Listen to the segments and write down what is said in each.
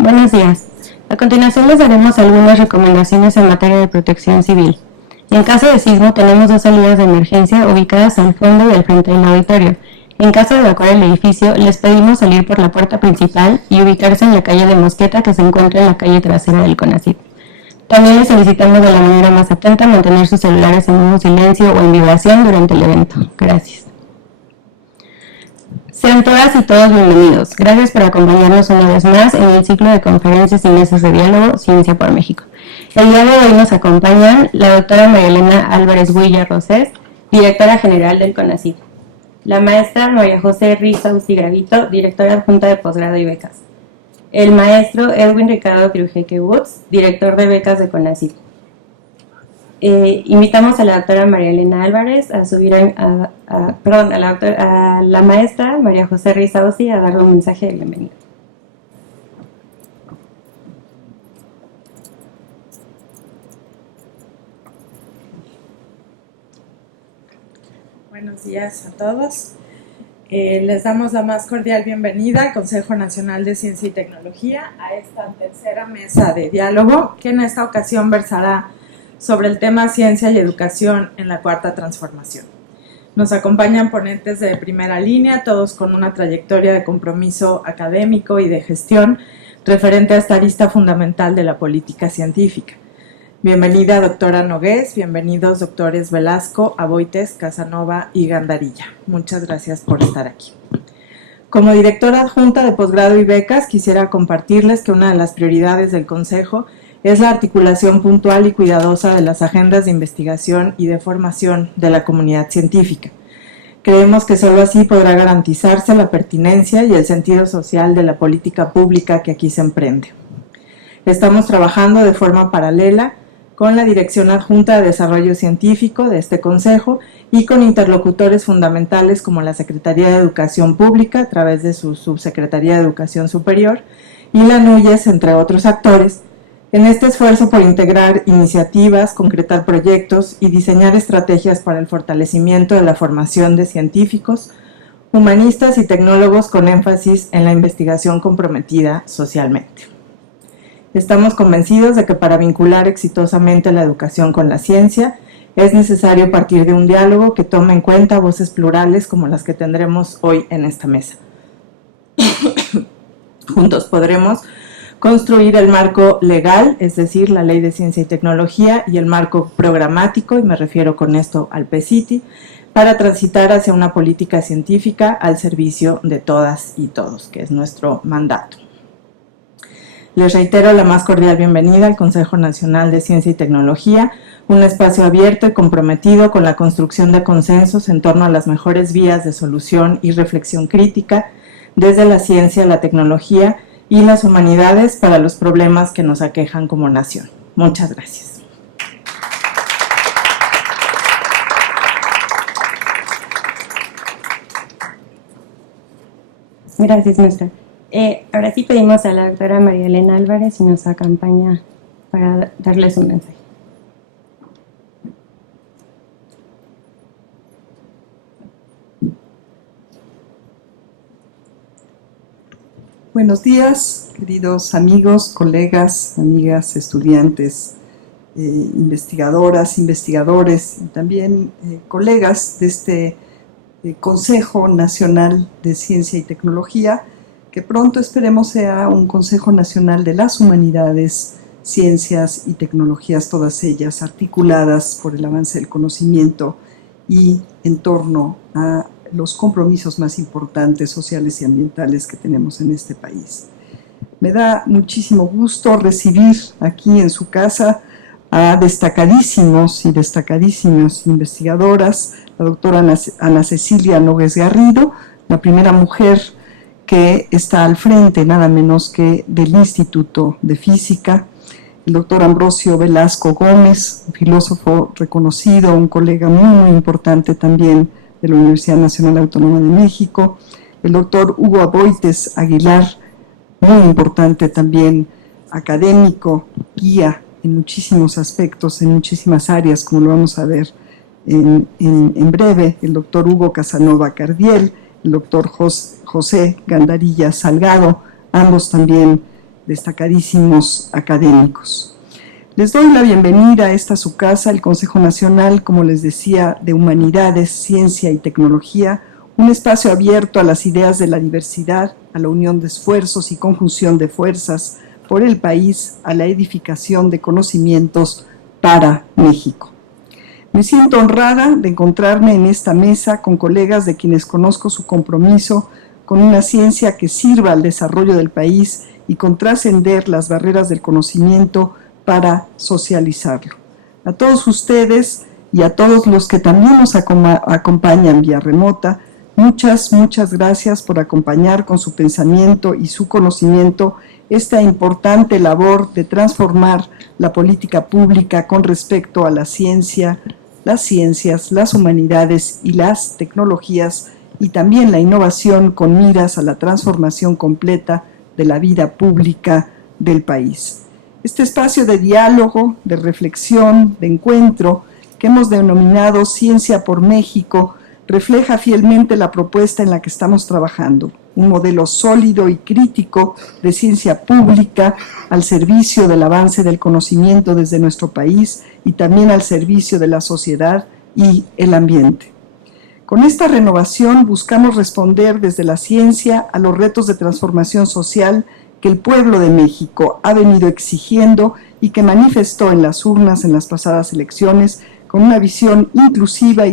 Buenos días. A continuación les daremos algunas recomendaciones en materia de protección civil. En caso de sismo tenemos 2 salidas de emergencia ubicadas al fondo y al frente del auditorio. En caso de evacuar el edificio, les pedimos salir por la puerta principal y ubicarse en la calle de Mosqueta, que se encuentra en la calle trasera del CONACYT. También les solicitamos de la manera más atenta mantener sus celulares en modo silencio o en vibración durante el evento. Gracias. Sean todas y todos bienvenidos. Gracias por acompañarnos una vez más en el ciclo de conferencias y mesas de diálogo Ciencia por México. El día de hoy nos acompañan la doctora María Elena Álvarez Huilla Rosés, directora general del CONACYT, la maestra María José Rizos y Gravito, directora adjunta de posgrado y becas, el maestro Edwin Ricardo Triujeque Woods, director de becas de CONACYT. Invitamos a la doctora María Elena Álvarez a subir a la maestra María José Rizausi a darle un mensaje de bienvenida. Buenos días a todos. Les damos la más cordial bienvenida al Consejo Nacional de Ciencia y Tecnología a esta tercera mesa de diálogo que en esta ocasión versará sobre el tema Ciencia y Educación en la Cuarta Transformación. Nos acompañan ponentes de primera línea, todos con una trayectoria de compromiso académico y de gestión referente a esta arista fundamental de la política científica. Bienvenida, doctora Nogués, bienvenidos, doctores Velasco, Aboites, Casanova y Gandarilla. Muchas gracias por estar aquí. Como directora adjunta de posgrado y becas, quisiera compartirles que una de las prioridades del Consejo es la articulación puntual y cuidadosa de las agendas de investigación y de formación de la comunidad científica. Creemos que solo así podrá garantizarse la pertinencia y el sentido social de la política pública que aquí se emprende. Estamos trabajando de forma paralela con la Dirección Adjunta de Desarrollo Científico de este Consejo y con interlocutores fundamentales como la Secretaría de Educación Pública a través de su Subsecretaría de Educación Superior y la NUYES, entre otros actores, en este esfuerzo por integrar iniciativas, concretar proyectos y diseñar estrategias para el fortalecimiento de la formación de científicos, humanistas y tecnólogos con énfasis en la investigación comprometida socialmente. Estamos convencidos de que para vincular exitosamente la educación con la ciencia es necesario partir de un diálogo que tome en cuenta voces plurales como las que tendremos hoy en esta mesa. Juntos podremos construir el marco legal, es decir, la Ley de Ciencia y Tecnología, y el marco programático, y me refiero con esto al PCITI, para transitar hacia una política científica al servicio de todas y todos, que es nuestro mandato. Les reitero la más cordial bienvenida al Consejo Nacional de Ciencia y Tecnología, un espacio abierto y comprometido con la construcción de consensos en torno a las mejores vías de solución y reflexión crítica desde la ciencia, la tecnología y las humanidades para los problemas que nos aquejan como nación. Muchas gracias. Gracias, maestra. Ahora sí pedimos a la doctora María Elena Álvarez si nos acompaña para darles un mensaje. Buenos días, queridos amigos, colegas, amigas, estudiantes, investigadoras, investigadores y también colegas de este Consejo Nacional de Ciencia y Tecnología, que pronto esperemos sea un Consejo Nacional de las Humanidades, Ciencias y Tecnologías, todas ellas articuladas por el avance del conocimiento y en torno a los compromisos más importantes sociales y ambientales que tenemos en este país. Me da muchísimo gusto recibir aquí en su casa a destacadísimos y destacadísimas investigadoras, la doctora Ana Cecilia Nogués Garrido, la primera mujer que está al frente nada menos que del Instituto de Física, el doctor Ambrosio Velasco Gómez, un filósofo reconocido, un colega muy importante también de la Universidad Nacional Autónoma de México, el doctor Hugo Aboites Aguilar, muy importante también, académico, guía en muchísimos aspectos, en muchísimas áreas, como lo vamos a ver en breve, el doctor Hugo Casanova Cardiel, el doctor José Gandarilla Salgado, ambos también destacadísimos académicos. Les doy la bienvenida a esta su casa, el Consejo Nacional, como les decía, de Humanidades, Ciencia y Tecnología, un espacio abierto a las ideas de la diversidad, a la unión de esfuerzos y conjunción de fuerzas por el país, a la edificación de conocimientos para México. Me siento honrada de encontrarme en esta mesa con colegas de quienes conozco su compromiso con una ciencia que sirva al desarrollo del país y con trascender las barreras del conocimiento para socializarlo. A todos ustedes y a todos los que también nos acompañan vía remota, muchas gracias por acompañar con su pensamiento y su conocimiento esta importante labor de transformar la política pública con respecto a la ciencia, las ciencias, las humanidades y las tecnologías, y también la innovación con miras a la transformación completa de la vida pública del país. Este espacio de diálogo, de reflexión, de encuentro, que hemos denominado Ciencia por México, refleja fielmente la propuesta en la que estamos trabajando, un modelo sólido y crítico de ciencia pública al servicio del avance del conocimiento desde nuestro país y también al servicio de la sociedad y el ambiente. Con esta renovación buscamos responder desde la ciencia a los retos de transformación social que el pueblo de México ha venido exigiendo y que manifestó en las urnas en las pasadas elecciones con una visión inclusiva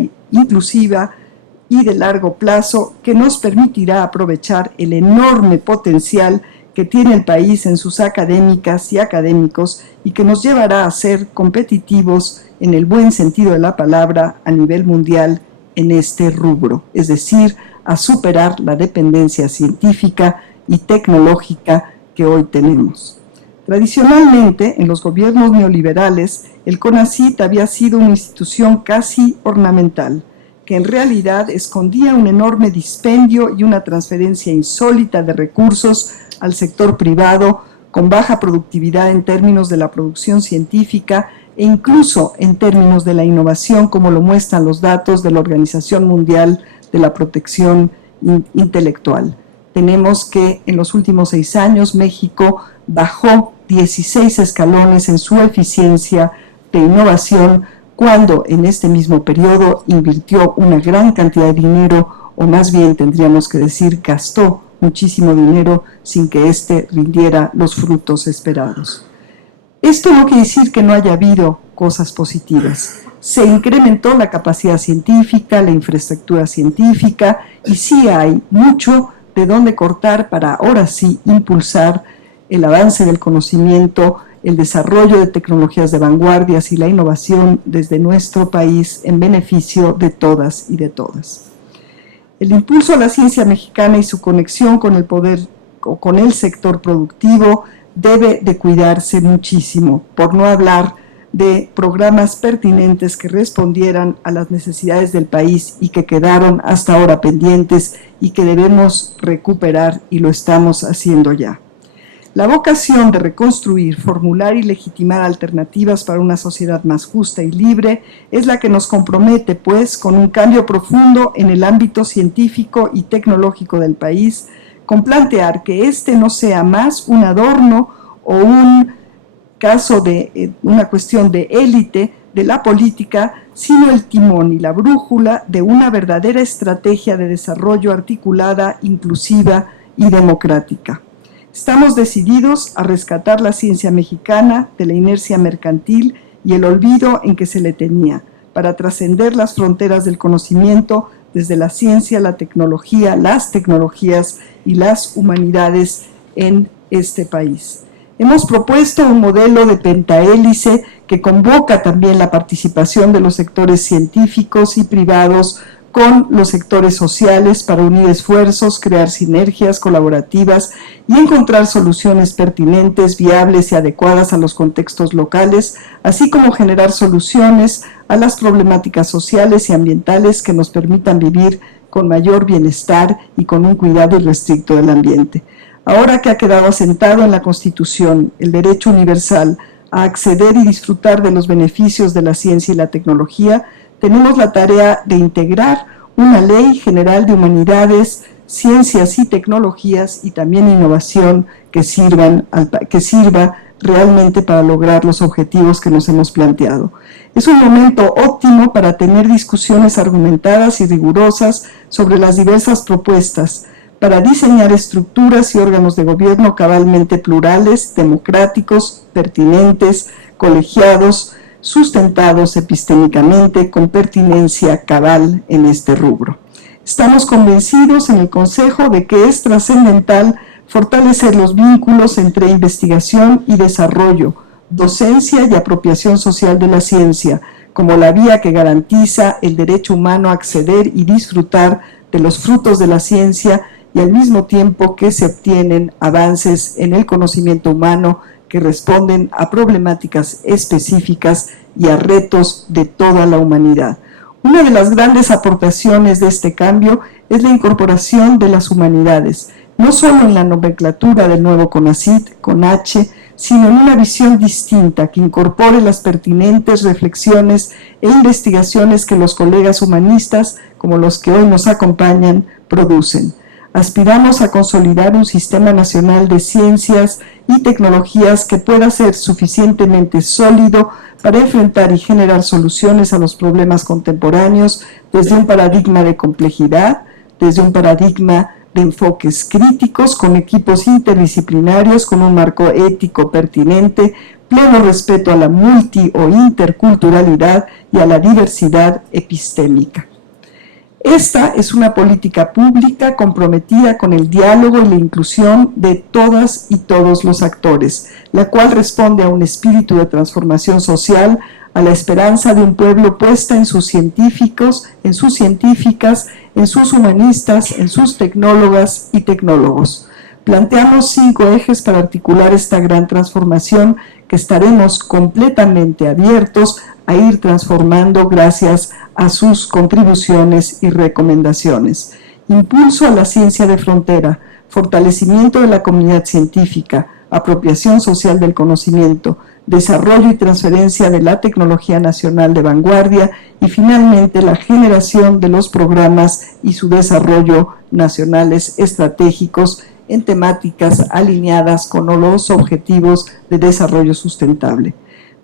y de largo plazo que nos permitirá aprovechar el enorme potencial que tiene el país en sus académicas y académicos y que nos llevará a ser competitivos en el buen sentido de la palabra a nivel mundial en este rubro, es decir, a superar la dependencia científica y tecnológica que hoy tenemos. Tradicionalmente, en los gobiernos neoliberales, el CONACYT había sido una institución casi ornamental, que en realidad escondía un enorme dispendio y una transferencia insólita de recursos al sector privado, con baja productividad en términos de la producción científica e incluso en términos de la innovación, como lo muestran los datos de la Organización Mundial de la Protección Intelectual. Tenemos que en los últimos 6 años México bajó 16 escalones en su eficiencia de innovación, cuando en este mismo periodo invirtió una gran cantidad de dinero, o más bien tendríamos que decir gastó muchísimo dinero sin que éste rindiera los frutos esperados. Esto no quiere decir que no haya habido cosas positivas. Se incrementó la capacidad científica, la infraestructura científica, y sí hay mucho de dónde cortar para ahora sí impulsar el avance del conocimiento, el desarrollo de tecnologías de vanguardias y la innovación desde nuestro país en beneficio de todas y de todas. El impulso a la ciencia mexicana y su conexión con el poder o con el sector productivo debe de cuidarse muchísimo, por no hablar de programas pertinentes que respondieran a las necesidades del país y que quedaron hasta ahora pendientes y que debemos recuperar, y lo estamos haciendo ya. La vocación de reconstruir, formular y legitimar alternativas para una sociedad más justa y libre es la que nos compromete, pues, con un cambio profundo en el ámbito científico y tecnológico del país, con plantear que este no sea más un adorno o un caso de una cuestión de élite de la política, sino el timón y la brújula de una verdadera estrategia de desarrollo articulada, inclusiva y democrática. Estamos decididos a rescatar la ciencia mexicana de la inercia mercantil y el olvido en que se le tenía, para trascender las fronteras del conocimiento desde la ciencia, la tecnología, las tecnologías y las humanidades en este país. Hemos propuesto un modelo de pentahélice que convoca también la participación de los sectores científicos y privados con los sectores sociales para unir esfuerzos, crear sinergias colaborativas y encontrar soluciones pertinentes, viables y adecuadas a los contextos locales, así como generar soluciones a las problemáticas sociales y ambientales que nos permitan vivir con mayor bienestar y con un cuidado irrestricto del ambiente. Ahora que ha quedado asentado en la Constitución el derecho universal a acceder y disfrutar de los beneficios de la ciencia y la tecnología, tenemos la tarea de integrar una ley general de humanidades ciencias y tecnologías y también innovación que sirva realmente para lograr los objetivos que nos hemos planteado. Es un momento óptimo para tener discusiones argumentadas y rigurosas sobre las diversas propuestas, para diseñar estructuras y órganos de gobierno cabalmente plurales, democráticos, pertinentes, colegiados, sustentados epistémicamente con pertinencia cabal en este rubro. Estamos convencidos en el Consejo de que es trascendental fortalecer los vínculos entre investigación y desarrollo, docencia y apropiación social de la ciencia, como la vía que garantiza el derecho humano a acceder y disfrutar de los frutos de la ciencia y al mismo tiempo que se obtienen avances en el conocimiento humano que responden a problemáticas específicas y a retos de toda la humanidad. Una de las grandes aportaciones de este cambio es la incorporación de las humanidades, no solo en la nomenclatura del nuevo CONACYT, con H, sino en una visión distinta que incorpore las pertinentes reflexiones e investigaciones que los colegas humanistas, como los que hoy nos acompañan, producen. Aspiramos a consolidar un sistema nacional de ciencias y tecnologías que pueda ser suficientemente sólido para enfrentar y generar soluciones a los problemas contemporáneos desde un paradigma de complejidad, desde un paradigma de enfoques críticos, con equipos interdisciplinarios, con un marco ético pertinente, pleno respeto a la multi- o interculturalidad y a la diversidad epistémica. Esta es una política pública comprometida con el diálogo y la inclusión de todas y todos los actores, la cual responde a un espíritu de transformación social, a la esperanza de un pueblo puesta en sus científicos, en sus científicas, en sus humanistas, en sus tecnólogas y tecnólogos. Planteamos 5 ejes para articular esta gran transformación que estaremos completamente abiertos a ir transformando gracias a sus contribuciones y recomendaciones. Impulso a la ciencia de frontera, fortalecimiento de la comunidad científica, apropiación social del conocimiento, desarrollo y transferencia de la tecnología nacional de vanguardia y finalmente la generación de los programas y su desarrollo nacionales estratégicos en temáticas alineadas con los objetivos de desarrollo sustentable.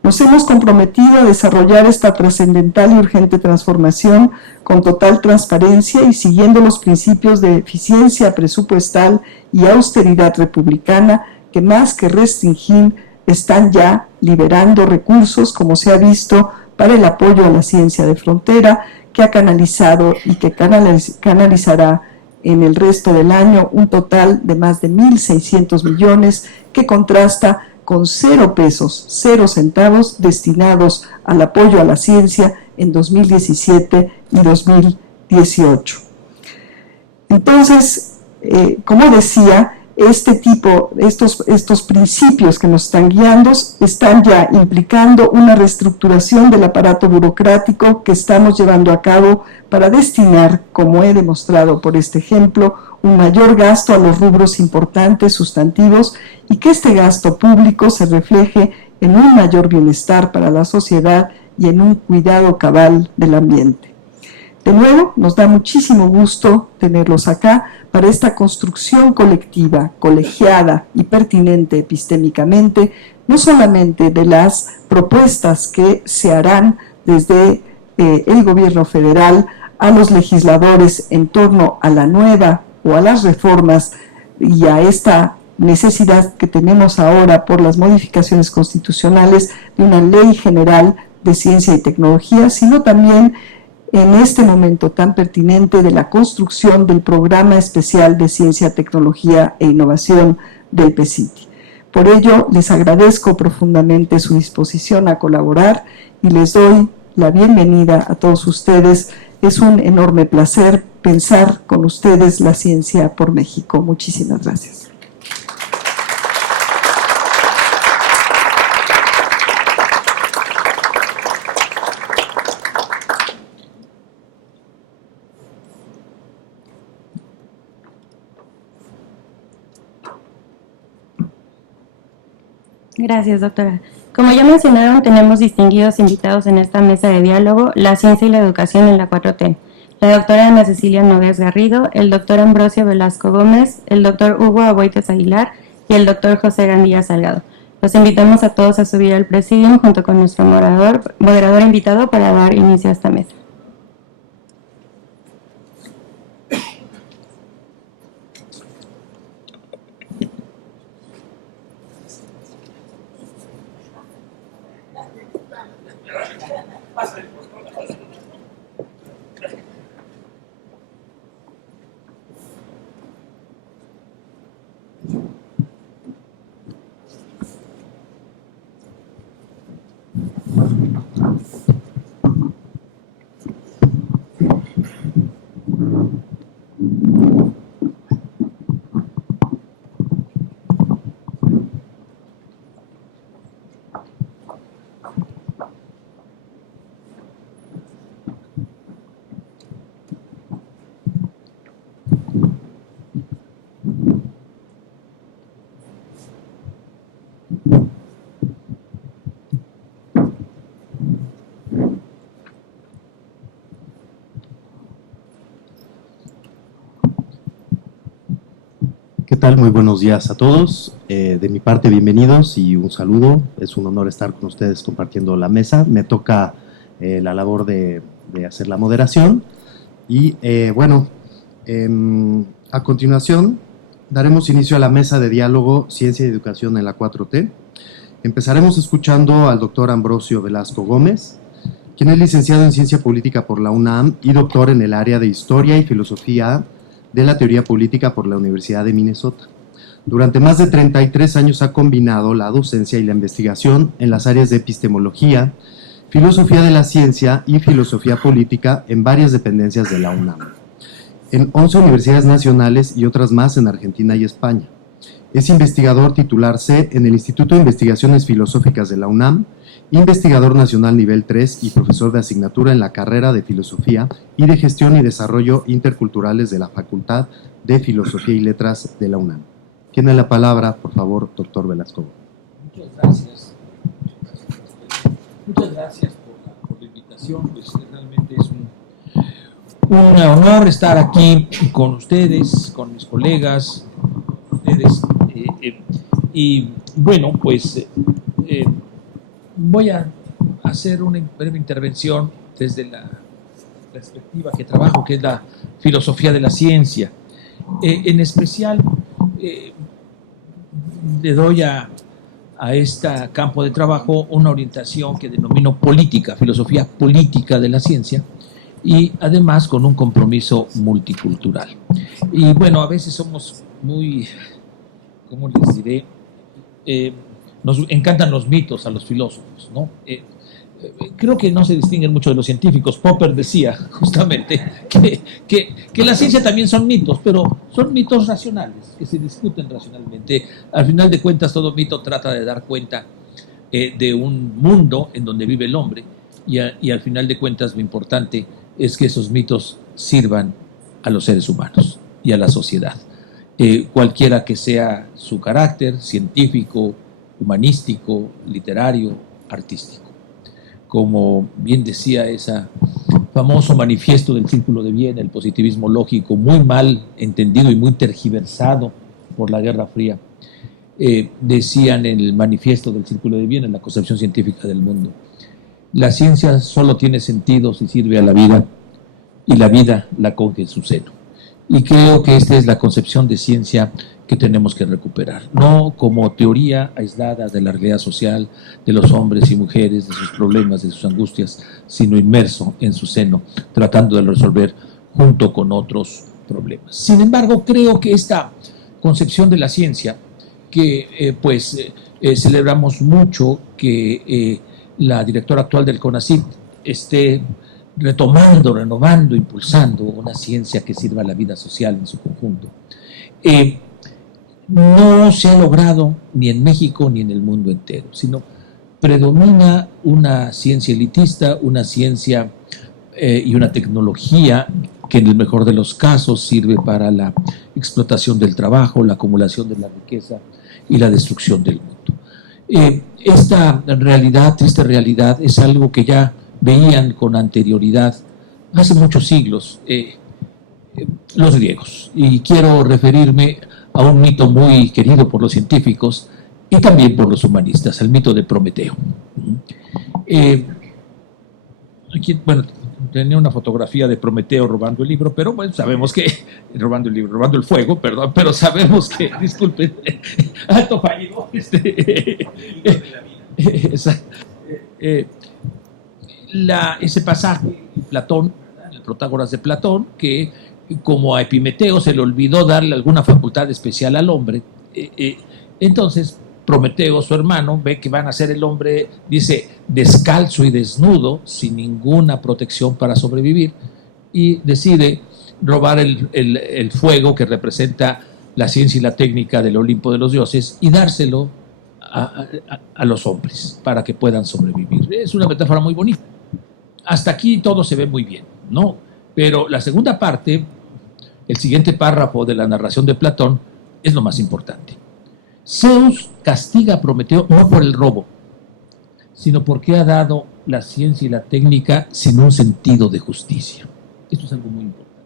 Nos hemos comprometido a desarrollar esta trascendental y urgente transformación con total transparencia y siguiendo los principios de eficiencia presupuestal y austeridad republicana que más que restringir están ya liberando recursos, como se ha visto, para el apoyo a la ciencia de frontera, que ha canalizado y que canalizará en el resto del año un total de más de 1.600 millones, que contrasta con 0 pesos, 0 centavos destinados al apoyo a la ciencia en 2017 y 2018. Entonces, como decía, estos principios que nos están guiando están ya implicando una reestructuración del aparato burocrático que estamos llevando a cabo para destinar, como he demostrado por este ejemplo, un mayor gasto a los rubros importantes, sustantivos, y que este gasto público se refleje en un mayor bienestar para la sociedad y en un cuidado cabal del ambiente. De nuevo, nos da muchísimo gusto tenerlos acá para esta construcción colectiva, colegiada y pertinente epistémicamente, no solamente de las propuestas que se harán desde el gobierno federal a los legisladores en torno a la nueva o a las reformas y a esta necesidad que tenemos ahora por las modificaciones constitucionales de una ley general de ciencia y tecnología, sino también en este momento tan pertinente de la construcción del Programa Especial de Ciencia, Tecnología e Innovación del PECITI. Por ello, les agradezco profundamente su disposición a colaborar y les doy la bienvenida a todos ustedes. Es un enorme placer pensar con ustedes la ciencia por México. Muchísimas gracias. Gracias, doctora. Como ya mencionaron, tenemos distinguidos invitados en esta mesa de diálogo, la ciencia y la educación en la 4T. la doctora Ana Cecilia Nogués Garrido, el doctor Ambrosio Velasco Gómez, el doctor Hugo Aboites Aguilar y el doctor José Gandía Salgado. Los invitamos a todos a subir al presidium junto con nuestro moderador invitado para dar inicio a esta mesa. ¿Qué tal? Muy buenos días a todos. De mi parte, bienvenidos y un saludo. Es un honor estar con ustedes compartiendo la mesa. Me toca la labor de hacer la moderación. Y a continuación daremos inicio a la mesa de diálogo Ciencia y Educación en la 4T. Empezaremos escuchando al doctor Ambrosio Velasco Gómez, quien es licenciado en Ciencia Política por la UNAM y doctor en el área de Historia y Filosofía de la Teoría Política por la Universidad de Minnesota. Durante más de 33 años ha combinado la docencia y la investigación en las áreas de epistemología, filosofía de la ciencia y filosofía política en varias dependencias de la UNAM, en 11 universidades nacionales y otras más en Argentina y España. Es investigador titular C en el Instituto de Investigaciones Filosóficas de la UNAM, investigador nacional nivel 3 y profesor de asignatura en la carrera de Filosofía y de Gestión y Desarrollo Interculturales de la Facultad de Filosofía y Letras de la UNAM. Tiene la palabra, por favor, doctor Velasco. Muchas gracias. Muchas gracias por la invitación. Pues realmente es un honor estar aquí con ustedes, con mis colegas, ustedes. Y bueno, pues voy a hacer una breve intervención desde la perspectiva que trabajo, que es la filosofía de la ciencia. En especial, le doy a este campo de trabajo una orientación que denomino política, filosofía política de la ciencia, y además con un compromiso multicultural. Y bueno, a veces somos muy, ¿cómo les diré? Nos encantan los mitos a los filósofos, ¿no? Creo que no se distinguen mucho de los científicos. Popper decía justamente que la ciencia también son mitos, pero son mitos racionales, que se discuten racionalmente. Al final de cuentas, todo mito trata de dar cuenta de un mundo en donde vive el hombre, y al final de cuentas lo importante es que esos mitos sirvan a los seres humanos y a la sociedad. Cualquiera que sea su carácter, científico, humanístico, literario, artístico. Como bien decía ese famoso manifiesto del Círculo de Viena, el positivismo lógico, muy mal entendido y muy tergiversado por la Guerra Fría, decían en el manifiesto del Círculo de Viena, en la concepción científica del mundo: la ciencia solo tiene sentido si sirve a la vida, y la vida la coge en su seno. Y creo que esta es la concepción de ciencia que tenemos que recuperar, no como teoría aislada de la realidad social, de los hombres y mujeres, de sus problemas, de sus angustias, sino inmerso en su seno, tratando de resolver junto con otros problemas. Sin embargo, creo que esta concepción de la ciencia, que celebramos mucho que la directora actual del CONACYT esté retomando, renovando, impulsando una ciencia que sirva a la vida social en su conjunto, no se ha logrado ni en México ni en el mundo entero, sino predomina una ciencia elitista, una ciencia y una tecnología que en el mejor de los casos sirve para la explotación del trabajo, la acumulación de la riqueza y la destrucción del mundo. Esta realidad, triste realidad, es algo que ya veían con anterioridad hace muchos siglos, los griegos. Y quiero referirme a un mito muy querido por los científicos y también por los humanistas, el mito de Prometeo. Aquí, bueno, tenía una fotografía de Prometeo robando el libro, pero bueno, sabemos que, robando el fuego, perdón, pero sabemos que, disculpen, alto fallido, ese pasaje, Platón, el Protágoras de Platón, que como a Epimeteo se le olvidó darle alguna facultad especial al hombre, entonces Prometeo, su hermano, ve que van a ser el hombre, dice, descalzo y desnudo, sin ninguna protección para sobrevivir, y decide robar el fuego que representa la ciencia y la técnica del Olimpo de los dioses y dárselo a los hombres para que puedan sobrevivir. Es una metáfora muy bonita. Hasta aquí todo se ve muy bien, ¿no? Pero la segunda parte, el siguiente párrafo de la narración de Platón, es lo más importante. Zeus castiga a Prometeo no por el robo, sino porque ha dado la ciencia y la técnica sin un sentido de justicia. Esto es algo muy importante.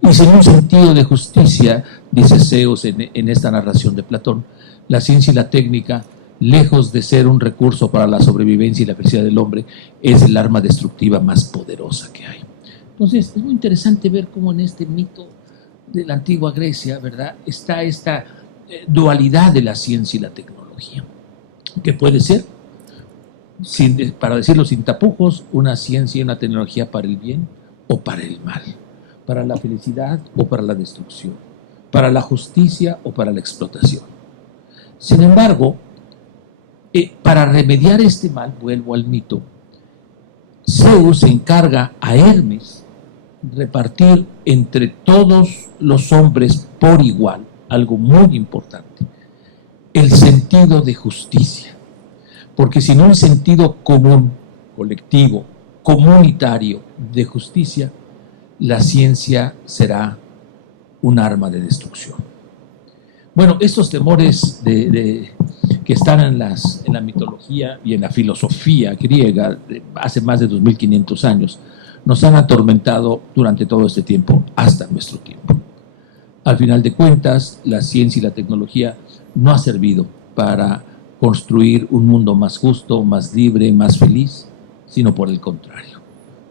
Y sin un sentido de justicia, dice Zeus en esta narración de Platón, la ciencia y la técnica, lejos de ser un recurso para la sobrevivencia y la felicidad del hombre, es el arma destructiva más poderosa que hay. Entonces, es muy interesante ver cómo en este mito de la antigua Grecia, ¿verdad?, está esta dualidad de la ciencia y la tecnología, que puede ser, para decirlo sin tapujos, una ciencia y una tecnología para el bien o para el mal, para la felicidad o para la destrucción, para la justicia o para la explotación. Sin embargo, para remediar este mal, vuelvo al mito, Zeus encarga a Hermes repartir entre todos los hombres por igual algo muy importante, el sentido de justicia, porque sin un sentido común, colectivo, comunitario de justicia, la ciencia será un arma de destrucción. Bueno, estos temores que están en la mitología y en la filosofía griega de hace más de 2500 años, nos han atormentado durante todo este tiempo, hasta nuestro tiempo. Al final de cuentas, la ciencia y la tecnología no ha servido para construir un mundo más justo, más libre, más feliz, sino por el contrario,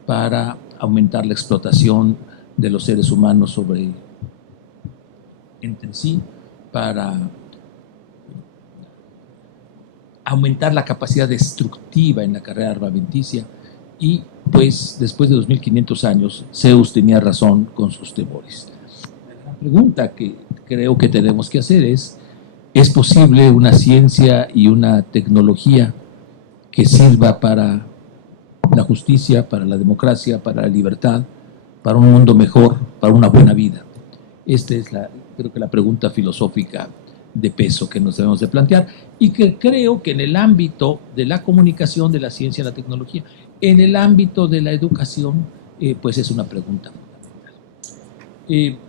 para aumentar la explotación de los seres humanos sobre entre sí, para aumentar la capacidad destructiva en la carrera armamenticia. Y pues después de 2500 años, Zeus tenía razón con sus temores. La pregunta que creo que tenemos que hacer ¿es posible una ciencia y una tecnología que sirva para la justicia, para la democracia, para la libertad, para un mundo mejor, para una buena vida? Esta es creo que la pregunta filosófica de peso que nos debemos de plantear y que creo que en el ámbito de la comunicación, de la ciencia y la tecnología, en el ámbito de la educación, pues es una pregunta fundamental.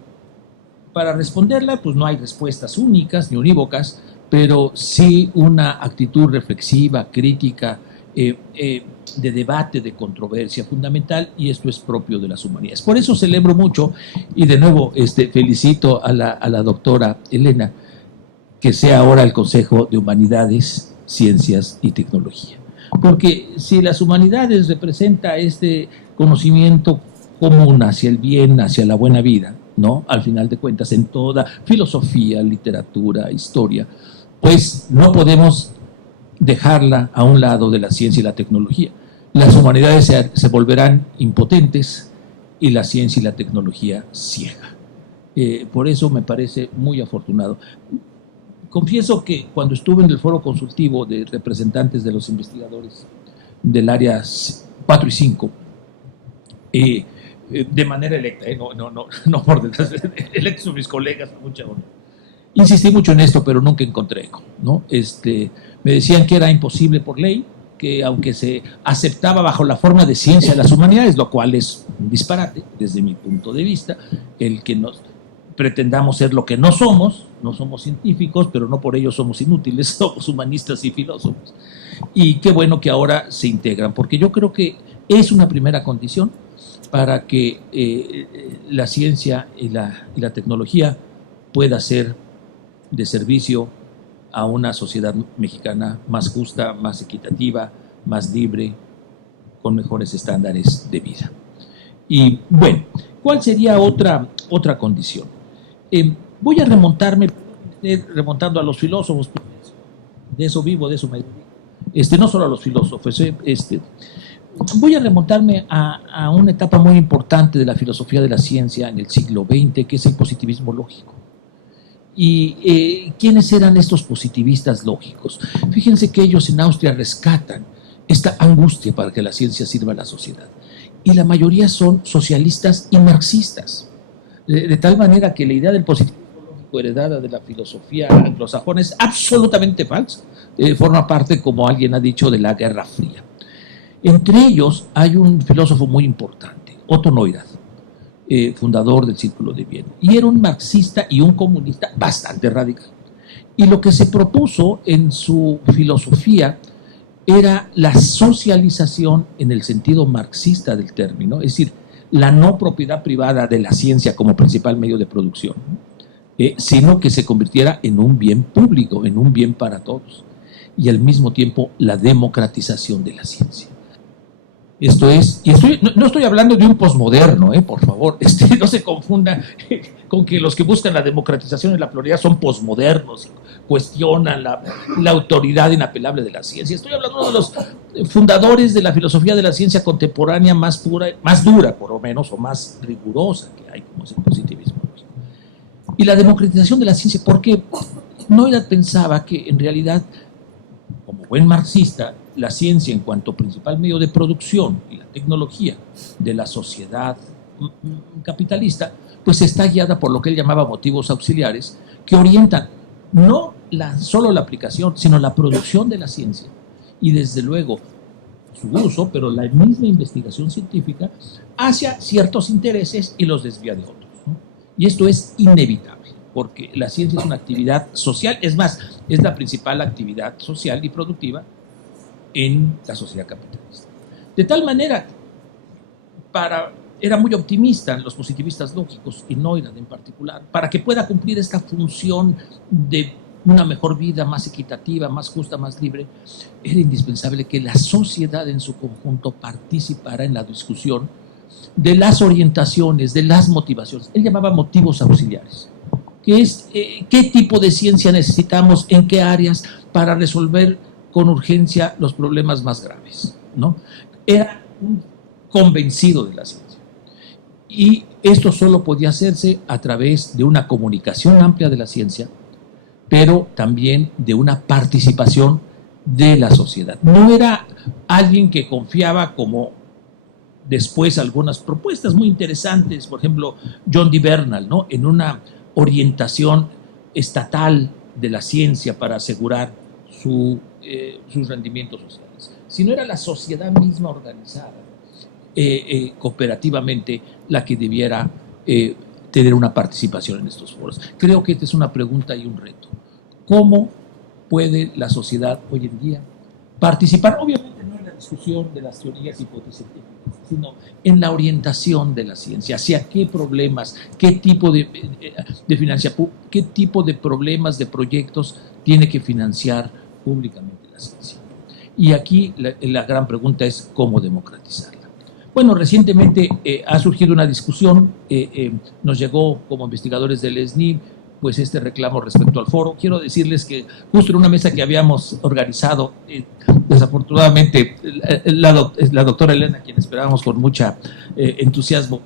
Para responderla, pues no hay respuestas únicas ni unívocas, pero sí una actitud reflexiva, crítica, de debate, de controversia fundamental, y esto es propio de las humanidades. Por eso celebro mucho, y de nuevo felicito a la doctora Elena, que sea ahora el Consejo de Humanidades, Ciencias y Tecnología. Porque si las humanidades representa este conocimiento común hacia el bien, hacia la buena vida, ¿no?, al final de cuentas, en toda filosofía, literatura, historia, pues no podemos dejarla a un lado de la ciencia y la tecnología. Las humanidades se volverán impotentes y la ciencia y la tecnología ciega. Por eso me parece muy afortunado. Confieso que cuando estuve en el foro consultivo de representantes de los investigadores del área 4 y 5, de manera electa, no por detrás, electos son mis colegas, mucha honra. Insistí mucho en esto, pero nunca encontré eco, ¿no? Me decían que era imposible por ley, que aunque se aceptaba bajo la forma de ciencia de las humanidades, lo cual es un disparate desde mi punto de vista, el que nos pretendamos ser lo que no somos científicos, pero no por ello somos inútiles, somos humanistas y filósofos. Y qué bueno que ahora se integran, porque yo creo que es una primera condición para que la ciencia y la tecnología pueda ser de servicio a una sociedad mexicana más justa, más equitativa, más libre, con mejores estándares de vida. Y bueno, ¿cuál sería otra condición? Voy a remontando a los filósofos, de eso vivo, de eso me dedico. No solo a los filósofos, voy a remontarme a una etapa muy importante de la filosofía de la ciencia en el siglo XX, que es el positivismo lógico. ¿Y quiénes eran estos positivistas lógicos? Fíjense que ellos en Austria rescatan esta angustia para que la ciencia sirva a la sociedad. Y la mayoría son socialistas y marxistas. De tal manera que la idea del positivismo lógico heredada de la filosofía anglosajona es absolutamente falsa. Forma parte, como alguien ha dicho, de la Guerra Fría. Entre ellos hay un filósofo muy importante, Otto Neurath, fundador del Círculo de Viena, y era un marxista y un comunista bastante radical. Y lo que se propuso en su filosofía era la socialización en el sentido marxista del término, es decir, la no propiedad privada de la ciencia como principal medio de producción, sino que se convirtiera en un bien público, en un bien para todos, y al mismo tiempo la democratización de la ciencia. Esto es, y no estoy hablando de un posmoderno, por favor, no se confunda con que los que buscan la democratización y la pluralidad son posmodernos, cuestionan la autoridad inapelable de la ciencia. Estoy hablando de los fundadores de la filosofía de la ciencia contemporánea más pura, más dura por lo menos, o más rigurosa que hay, como es el positivismo. Y la democratización de la ciencia, porque Neurath pensaba que en realidad, como buen marxista, la ciencia en cuanto principal medio de producción y la tecnología de la sociedad capitalista, pues está guiada por lo que él llamaba motivos auxiliares que orientan no solo la aplicación, sino la producción de la ciencia y desde luego su uso, pero la misma investigación científica hacia ciertos intereses y los desvía de otros, ¿no? Y esto es inevitable, porque la ciencia es una actividad social, es más, es la principal actividad social y productiva en la sociedad capitalista. De tal manera, era muy optimista en los positivistas lógicos, y Neurath en particular, para que pueda cumplir esta función de una mejor vida más equitativa, más justa, más libre, era indispensable que la sociedad en su conjunto participara en la discusión de las orientaciones, de las motivaciones. Él llamaba motivos auxiliares, que es qué tipo de ciencia necesitamos, en qué áreas, para resolver con urgencia los problemas más graves, ¿no? Era un convencido de la ciencia. Y esto solo podía hacerse a través de una comunicación amplia de la ciencia, pero también de una participación de la sociedad. No era alguien que confiaba, como después algunas propuestas muy interesantes, por ejemplo, John D. Bernal, ¿no?, en una orientación estatal de la ciencia para asegurar sus rendimientos sociales, sino era la sociedad misma organizada cooperativamente la que debiera tener una participación en estos foros. Creo que esta es una pregunta y un reto. ¿Cómo puede la sociedad hoy en día participar? Obviamente no en la discusión de las teorías hipotéticas, sino en la orientación de la ciencia, hacia qué problemas, qué tipo de financiación, qué tipo de problemas, de proyectos tiene que financiar públicamente la ciencia. Y aquí la gran pregunta es cómo democratizarla. Bueno, recientemente ha surgido una discusión, nos llegó como investigadores del SNI pues este reclamo respecto al foro. Quiero decirles que justo en una mesa que habíamos organizado, desafortunadamente la doctora Elena, quien esperábamos con mucha entusiasmo,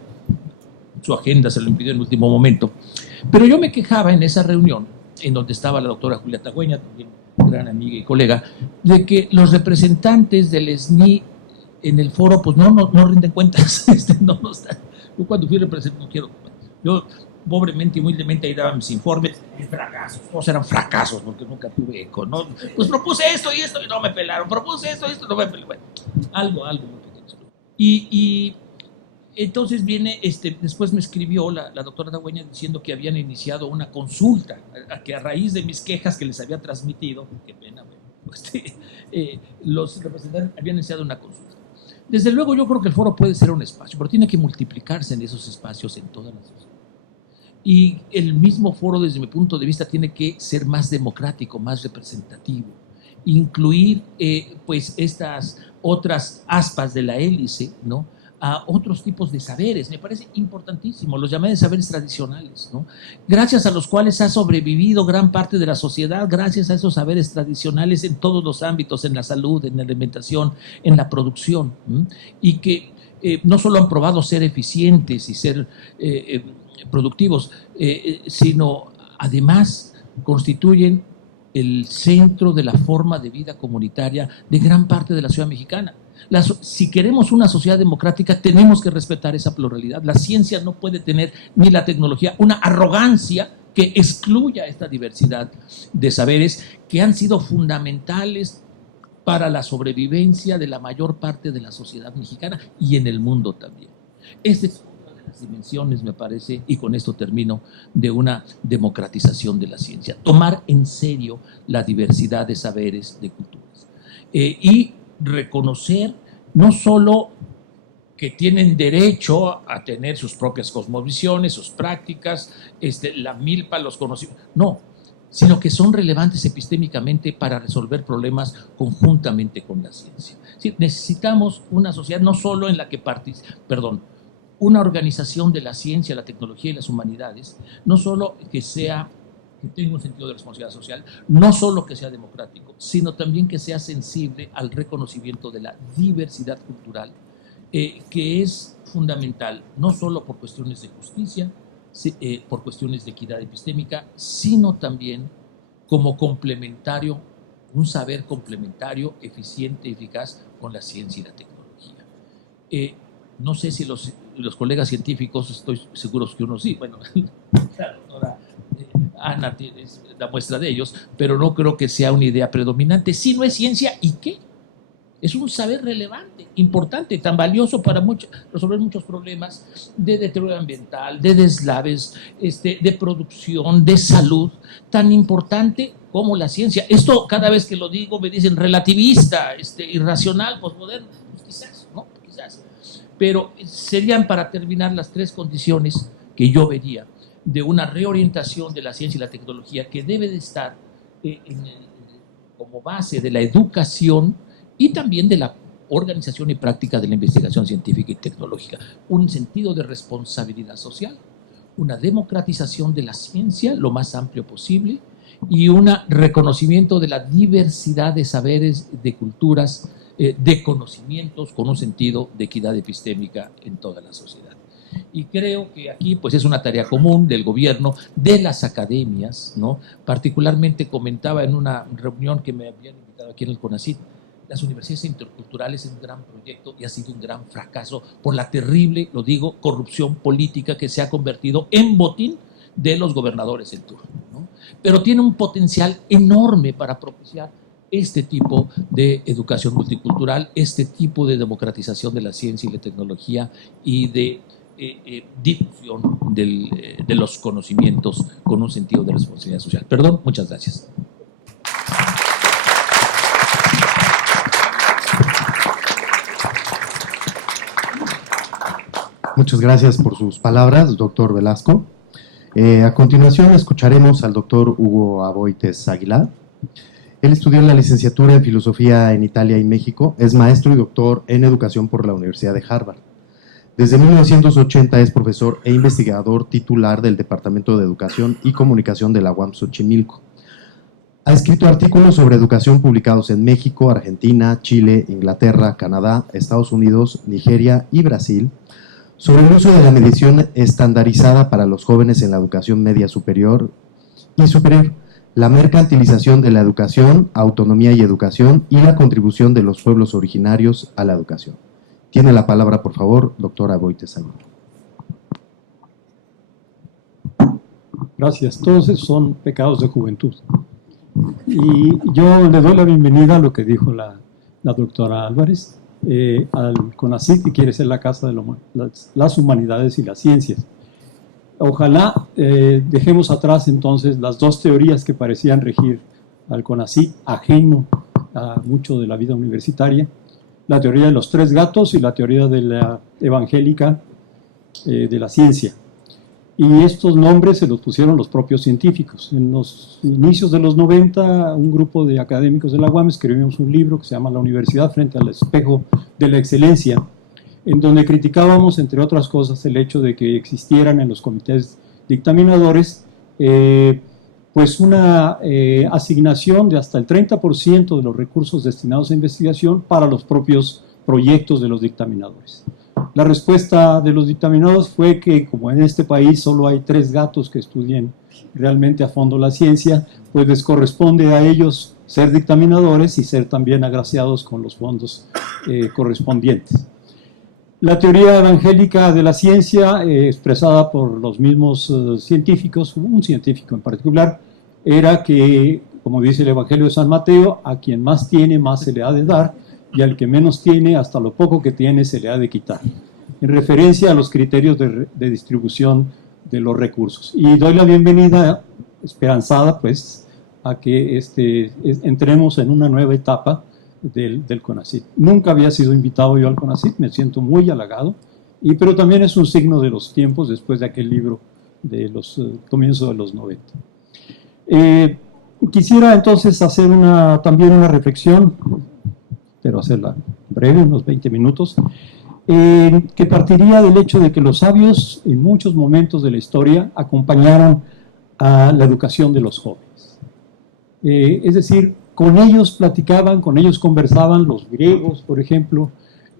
su agenda se lo impidió en el último momento, pero yo me quejaba en esa reunión, en donde estaba la doctora Julia Tagüeña, también gran amiga y colega, de que los representantes del SNI en el foro pues no rinden cuentas. No están. Yo cuando fui representante, yo pobremente y humildemente ahí daba mis informes, mis fracasos, todos eran fracasos porque nunca tuve eco, ¿no? Pues propuse esto y no me pelaron, propuse esto y no me pelaron, bueno, algo muy pequeño. Y entonces viene, después me escribió la doctora Tagüeña diciendo que habían iniciado una consulta, que a raíz de mis quejas que les había transmitido, qué pena, los representantes habían iniciado una consulta. Desde luego yo creo que el foro puede ser un espacio, pero tiene que multiplicarse en esos espacios en todas las sociedades. Y el mismo foro, desde mi punto de vista, tiene que ser más democrático, más representativo, incluir pues estas otras aspas de la hélice, ¿no?, a otros tipos de saberes. Me parece importantísimo, los llamados saberes tradicionales, ¿no?, gracias a los cuales ha sobrevivido gran parte de la sociedad, gracias a esos saberes tradicionales en todos los ámbitos, en la salud, en la alimentación, en la producción, ¿no?, y que no solo han probado ser eficientes y ser productivos, sino además constituyen el centro de la forma de vida comunitaria de gran parte de la ciudad mexicana. Si queremos una sociedad democrática, tenemos que respetar esa pluralidad. La ciencia no puede tener, ni la tecnología, una arrogancia que excluya esta diversidad de saberes que han sido fundamentales para la sobrevivencia de la mayor parte de la sociedad mexicana y en el mundo también. Esta es una de las dimensiones, me parece, y con esto termino, de una democratización de la ciencia. Tomar en serio la diversidad de saberes, de culturas. Y reconocer no solo que tienen derecho a tener sus propias cosmovisiones, sus prácticas, la milpa, los conocimientos, no, sino que son relevantes epistémicamente para resolver problemas conjuntamente con la ciencia. Sí, necesitamos una sociedad no solo en la que una organización de la ciencia, la tecnología y las humanidades, no solo que tenga un sentido de responsabilidad social, no solo que sea democrático, sino también que sea sensible al reconocimiento de la diversidad cultural, que es fundamental, no solo por cuestiones de justicia, por cuestiones de equidad epistémica, sino también como complementario, un saber complementario, eficiente, eficaz con la ciencia y la tecnología. No sé si los colegas científicos, estoy seguro que unos sí, bueno, la doctora Ana es la muestra de ellos, pero no creo que sea una idea predominante. Si no es ciencia, ¿y qué? Es un saber relevante, importante, tan valioso para resolver muchos problemas de deterioro ambiental, de deslaves, de producción, de salud, tan importante como la ciencia. Esto cada vez que lo digo me dicen relativista, irracional, posmoderno, pues quizás, ¿no? Quizás. Pero serían, para terminar, las tres condiciones que yo vería de una reorientación de la ciencia y la tecnología que debe de estar como base de la educación y también de la organización y práctica de la investigación científica y tecnológica. Un sentido de responsabilidad social, una democratización de la ciencia lo más amplio posible y un reconocimiento de la diversidad de saberes, de culturas, de conocimientos con un sentido de equidad epistémica en toda la sociedad. Y creo que aquí pues es una tarea común del gobierno, de las academias, ¿no? Particularmente comentaba en una reunión que me habían invitado aquí en el CONACYT, las universidades interculturales es un gran proyecto y ha sido un gran fracaso por la terrible, lo digo, corrupción política que se ha convertido en botín de los gobernadores en turno, ¿no? Pero tiene un potencial enorme para propiciar este tipo de educación multicultural, este tipo de democratización de la ciencia y la tecnología y de difusión de los conocimientos con un sentido de responsabilidad social. Perdón, muchas gracias. Muchas gracias por sus palabras, doctor Velasco. A continuación escucharemos al doctor Hugo Aboites Aguilar. Él estudió la licenciatura en Filosofía en Italia y México, es maestro y doctor en Educación por la Universidad de Harvard. Desde 1980 es profesor e investigador titular del Departamento de Educación y Comunicación de la UAM Xochimilco. Ha escrito artículos sobre educación publicados en México, Argentina, Chile, Inglaterra, Canadá, Estados Unidos, Nigeria y Brasil, sobre el uso de la medición estandarizada para los jóvenes en la educación media superior y superior, la mercantilización de la educación, autonomía y educación y la contribución de los pueblos originarios a la educación. Tiene la palabra, por favor, doctora Aboites Aguilar. Gracias. Todos esos son pecados de juventud. Y yo le doy la bienvenida a lo que dijo la doctora Álvarez, al CONACYT, que quiere ser la casa de las humanidades y las ciencias. Ojalá dejemos atrás entonces las dos teorías que parecían regir al CONACYT, ajeno a mucho de la vida universitaria, la teoría de los tres gatos y la teoría de la evangélica de la ciencia. Y estos nombres se los pusieron los propios científicos. En los inicios de los 90, un grupo de académicos de la UAM escribimos un libro que se llama La Universidad frente al espejo de la excelencia, en donde criticábamos, entre otras cosas, el hecho de que existieran en los comités dictaminadores pues una asignación de hasta el 30% de los recursos destinados a investigación para los propios proyectos de los dictaminadores. La respuesta de los dictaminadores fue que, como en este país solo hay 3 gatos que estudien realmente a fondo la ciencia, pues les corresponde a ellos ser dictaminadores y ser también agraciados con los fondos correspondientes. La teoría evangélica de la ciencia, expresada por los mismos científicos, un científico en particular, era que, como dice el Evangelio de San Mateo, a quien más tiene, más se le ha de dar, y al que menos tiene, hasta lo poco que tiene, se le ha de quitar, en referencia a los criterios de distribución de los recursos. Y doy la bienvenida, esperanzada, pues, a que entremos en una nueva etapa del CONACYT. Nunca había sido invitado yo al CONACYT, me siento muy halagado, pero también es un signo de los tiempos después de aquel libro de los comienzos de los 90. Quisiera entonces hacer también una reflexión, pero hacerla breve, unos 20 minutos, que partiría del hecho de que los sabios en muchos momentos de la historia acompañaron a la educación de los jóvenes. Es decir, con ellos platicaban, con ellos conversaban, los griegos, por ejemplo.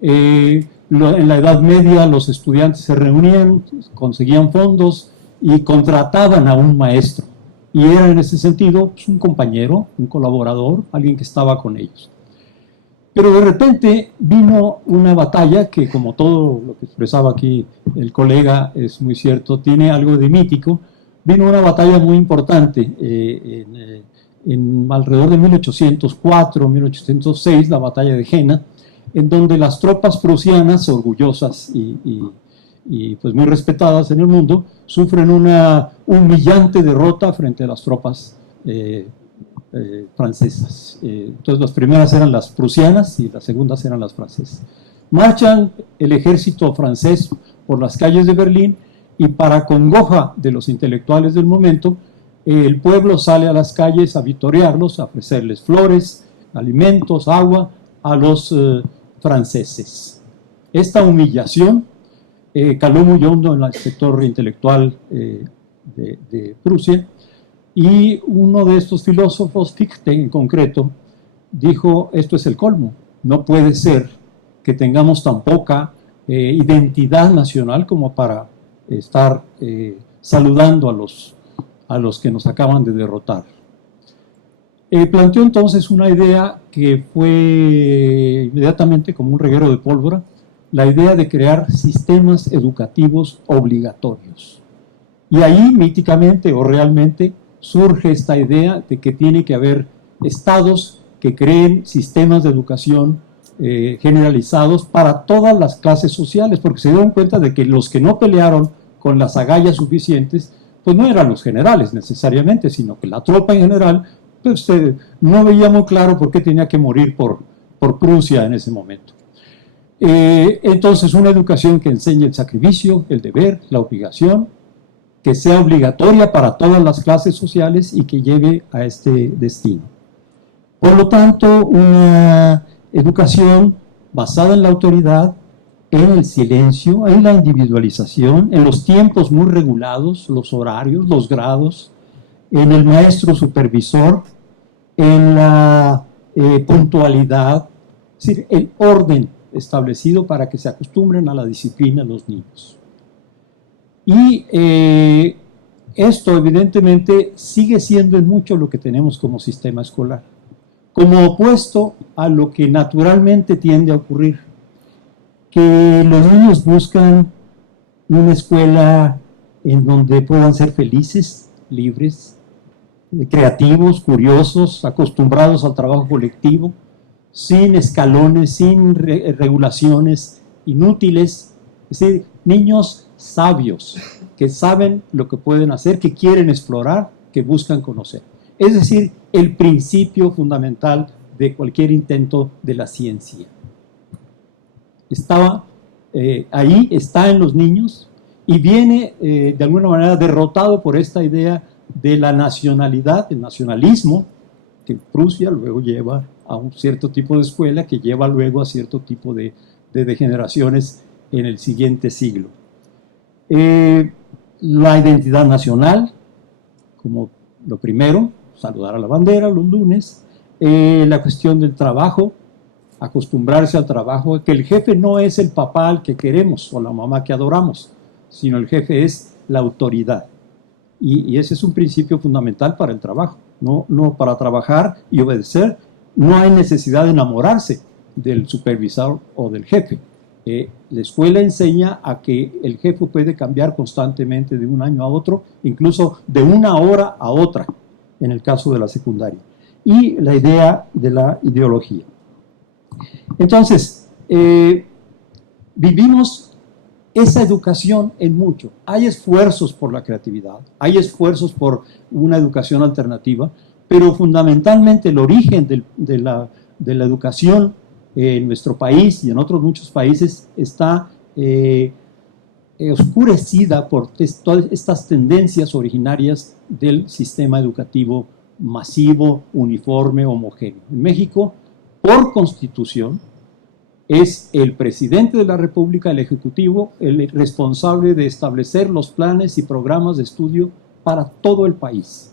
En la Edad Media los estudiantes se reunían, conseguían fondos y contrataban a un maestro. Y era en ese sentido pues, un compañero, un colaborador, alguien que estaba con ellos. Pero de repente vino una batalla que, como todo lo que expresaba aquí el colega es muy cierto, tiene algo de mítico. Vino una batalla muy importante en alrededor de 1804, 1806, la batalla de Jena, en donde las tropas prusianas, orgullosas y pues muy respetadas en el mundo, sufren una humillante derrota frente a las tropas francesas. Entonces las primeras eran las prusianas y las segundas eran las francesas. Marchan el ejército francés por las calles de Berlín y, para congoja de los intelectuales del momento, el pueblo sale a las calles a vitorearlos, a ofrecerles flores, alimentos, agua a los franceses. Esta humillación caló muy hondo en el sector intelectual de Prusia, y uno de estos filósofos, Fichte en concreto, dijo: esto es el colmo, no puede ser que tengamos tan poca identidad nacional como para estar saludando a los que nos acaban de derrotar. Planteó entonces una idea que fue inmediatamente como un reguero de pólvora, la idea de crear sistemas educativos obligatorios. Y ahí, míticamente o realmente, surge esta idea de que tiene que haber estados que creen sistemas de educación generalizados para todas las clases sociales, porque se dieron cuenta de que los que no pelearon con las agallas suficientes, pues no eran los generales necesariamente, sino que la tropa en general, pues no veía muy claro por qué tenía que morir por Prusia en ese momento. Entonces, una educación que enseñe el sacrificio, el deber, la obligación, que sea obligatoria para todas las clases sociales y que lleve a este destino. Por lo tanto, una educación basada en la autoridad, en el silencio, en la individualización, en los tiempos muy regulados, los horarios, los grados, en el maestro supervisor, en la puntualidad, es decir, el orden establecido para que se acostumbren a la disciplina los niños. Y esto evidentemente sigue siendo en mucho lo que tenemos como sistema escolar, como opuesto a lo que naturalmente tiende a ocurrir, que los niños buscan una escuela en donde puedan ser felices, libres, creativos, curiosos, acostumbrados al trabajo colectivo, sin escalones, sin regulaciones inútiles, es decir, niños sabios, que saben lo que pueden hacer, que quieren explorar, que buscan conocer. Es decir, el principio fundamental de cualquier intento de la ciencia. Estaba ahí, está en los niños y viene de alguna manera derrotado por esta idea de la nacionalidad, el nacionalismo, que Prusia luego lleva a un cierto tipo de escuela, que lleva luego a cierto tipo de degeneraciones en el siguiente siglo. La identidad nacional, como lo primero, saludar a la bandera los lunes, la cuestión del trabajo, acostumbrarse al trabajo, que el jefe no es el papá al que queremos o la mamá que adoramos, sino el jefe es la autoridad. Y ese es un principio fundamental para el trabajo, no para trabajar y obedecer. No hay necesidad de enamorarse del supervisor o del jefe. La escuela enseña a que el jefe puede cambiar constantemente de un año a otro, incluso de una hora a otra, en el caso de la secundaria. Y la idea de la ideología. Entonces, vivimos esa educación en mucho. Hay esfuerzos por la creatividad, hay esfuerzos por una educación alternativa, pero fundamentalmente el origen de la educación en nuestro país y en otros muchos países está oscurecida por todas estas tendencias originarias del sistema educativo masivo, uniforme, homogéneo. En México, por constitución, es el presidente de la República, el Ejecutivo, el responsable de establecer los planes y programas de estudio para todo el país,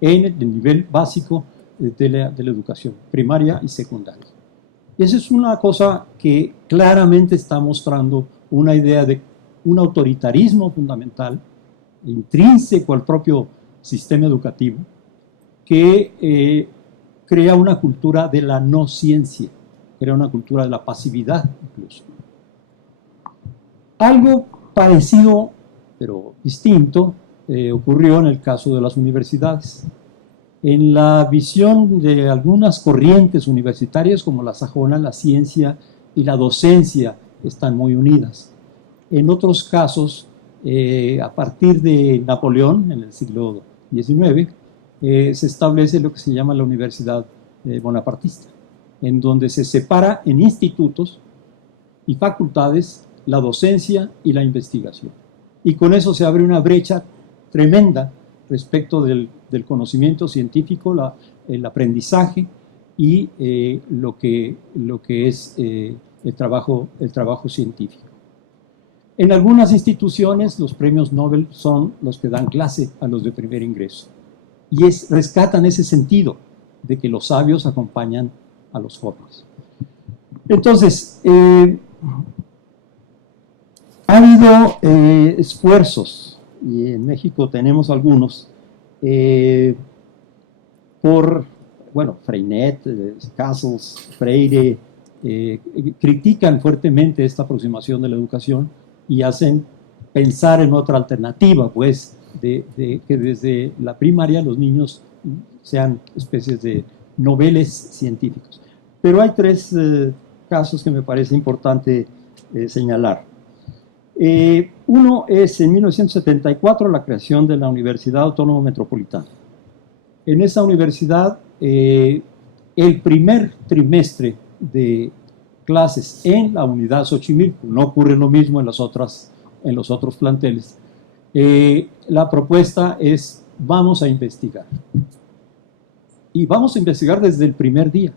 en el nivel básico de la educación, primaria y secundaria. Esa es una cosa que claramente está mostrando una idea de un autoritarismo fundamental, intrínseco al propio sistema educativo, que crea una cultura de la no ciencia, crea una cultura de la pasividad incluso. Algo parecido, pero distinto, ocurrió en el caso de las universidades. En la visión de algunas corrientes universitarias como la sajona, la ciencia y la docencia están muy unidas. En otros casos, a partir de Napoleón, en el siglo XIX, se establece lo que se llama la universidad bonapartista, en donde se separa en institutos y facultades la docencia y la investigación. Y con eso se abre una brecha tremenda respecto del conocimiento científico, el aprendizaje y lo que es el trabajo científico. En algunas instituciones los premios Nobel son los que dan clase a los de primer ingreso y rescatan ese sentido de que los sabios acompañan a los jóvenes. Entonces, ha habido esfuerzos, y en México tenemos algunos, Freinet, Casals, Freire, critican fuertemente esta aproximación de la educación y hacen pensar en otra alternativa, pues, de que desde la primaria los niños sean especies de noveles científicos. Pero hay tres casos que me parece importante señalar. Uno es en 1974 la creación de la Universidad Autónoma Metropolitana. En esa universidad, el primer trimestre de clases en la unidad Xochimilco, no ocurre lo mismo en los otros planteles, la propuesta es: vamos a investigar. Y vamos a investigar desde el primer día,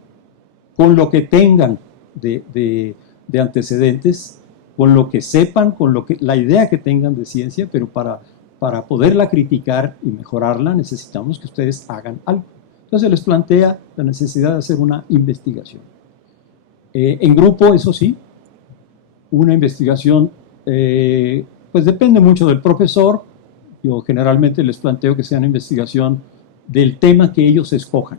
con lo que tengan de antecedentes, con lo que sepan, la idea que tengan de ciencia, pero para poderla criticar y mejorarla necesitamos que ustedes hagan algo. Entonces les plantea la necesidad de hacer una investigación. En grupo, eso sí, una investigación, pues depende mucho del profesor. Yo generalmente les planteo que sea una investigación del tema que ellos escojan,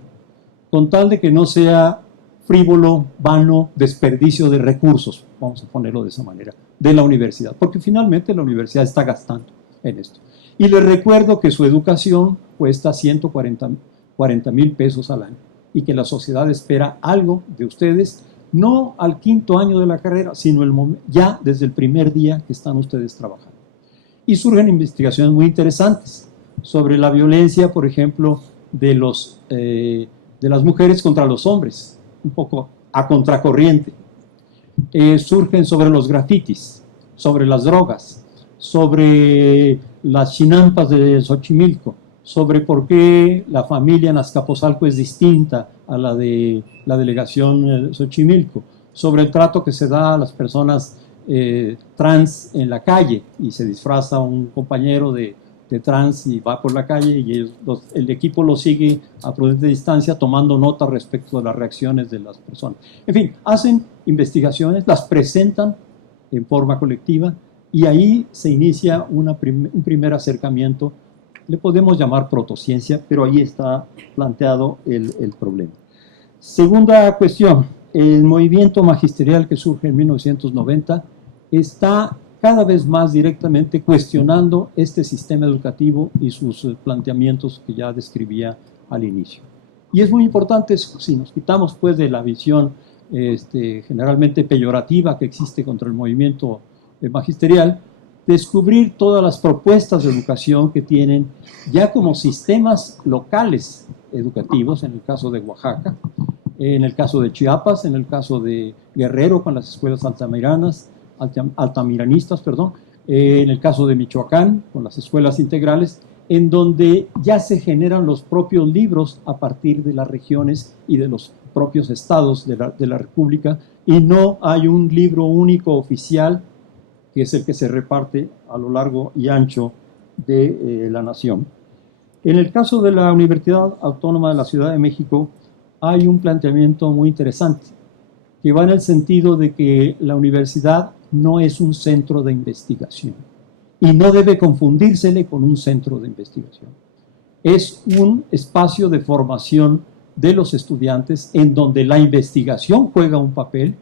con tal de que no sea frívolo, vano, desperdicio de recursos, vamos a ponerlo de esa manera, de la universidad, porque finalmente la universidad está gastando en esto. Y les recuerdo que su educación cuesta 140,000 pesos al año y que la sociedad espera algo de ustedes, no al quinto año de la carrera, sino ya desde el primer día que están ustedes trabajando. Y surgen investigaciones muy interesantes sobre la violencia, por ejemplo, de las mujeres contra los hombres, un poco a contracorriente. surgen sobre los grafitis, sobre las drogas, sobre las chinampas de Xochimilco, sobre por qué la familia en Azcapotzalco es distinta a la de la delegación Xochimilco, sobre el trato que se da a las personas trans en la calle y se disfraza un compañero de trans y va por la calle y el equipo lo sigue a prudente distancia tomando nota respecto de las reacciones de las personas. En fin, hacen investigaciones, las presentan en forma colectiva y ahí se inicia un primer acercamiento. Le podemos llamar protociencia, pero ahí está planteado el problema. Segunda cuestión, el movimiento magisterial que surge en 1990 está cada vez más directamente cuestionando este sistema educativo y sus planteamientos que ya describía al inicio. Y es muy importante, si nos quitamos pues de la visión generalmente peyorativa que existe contra el movimiento magisterial, descubrir todas las propuestas de educación que tienen ya como sistemas locales educativos, en el caso de Oaxaca, en el caso de Chiapas, en el caso de Guerrero con las escuelas altamiranistas, en el caso de Michoacán con las escuelas integrales, en donde ya se generan los propios libros a partir de las regiones y de los propios estados de la República, y no hay un libro único oficial que es el que se reparte a lo largo y ancho de la nación. En el caso de la Universidad Autónoma de la Ciudad de México hay un planteamiento muy interesante que va en el sentido de que la universidad no es un centro de investigación y no debe confundírsele con un centro de investigación. Es un espacio de formación de los estudiantes en donde la investigación juega un papel,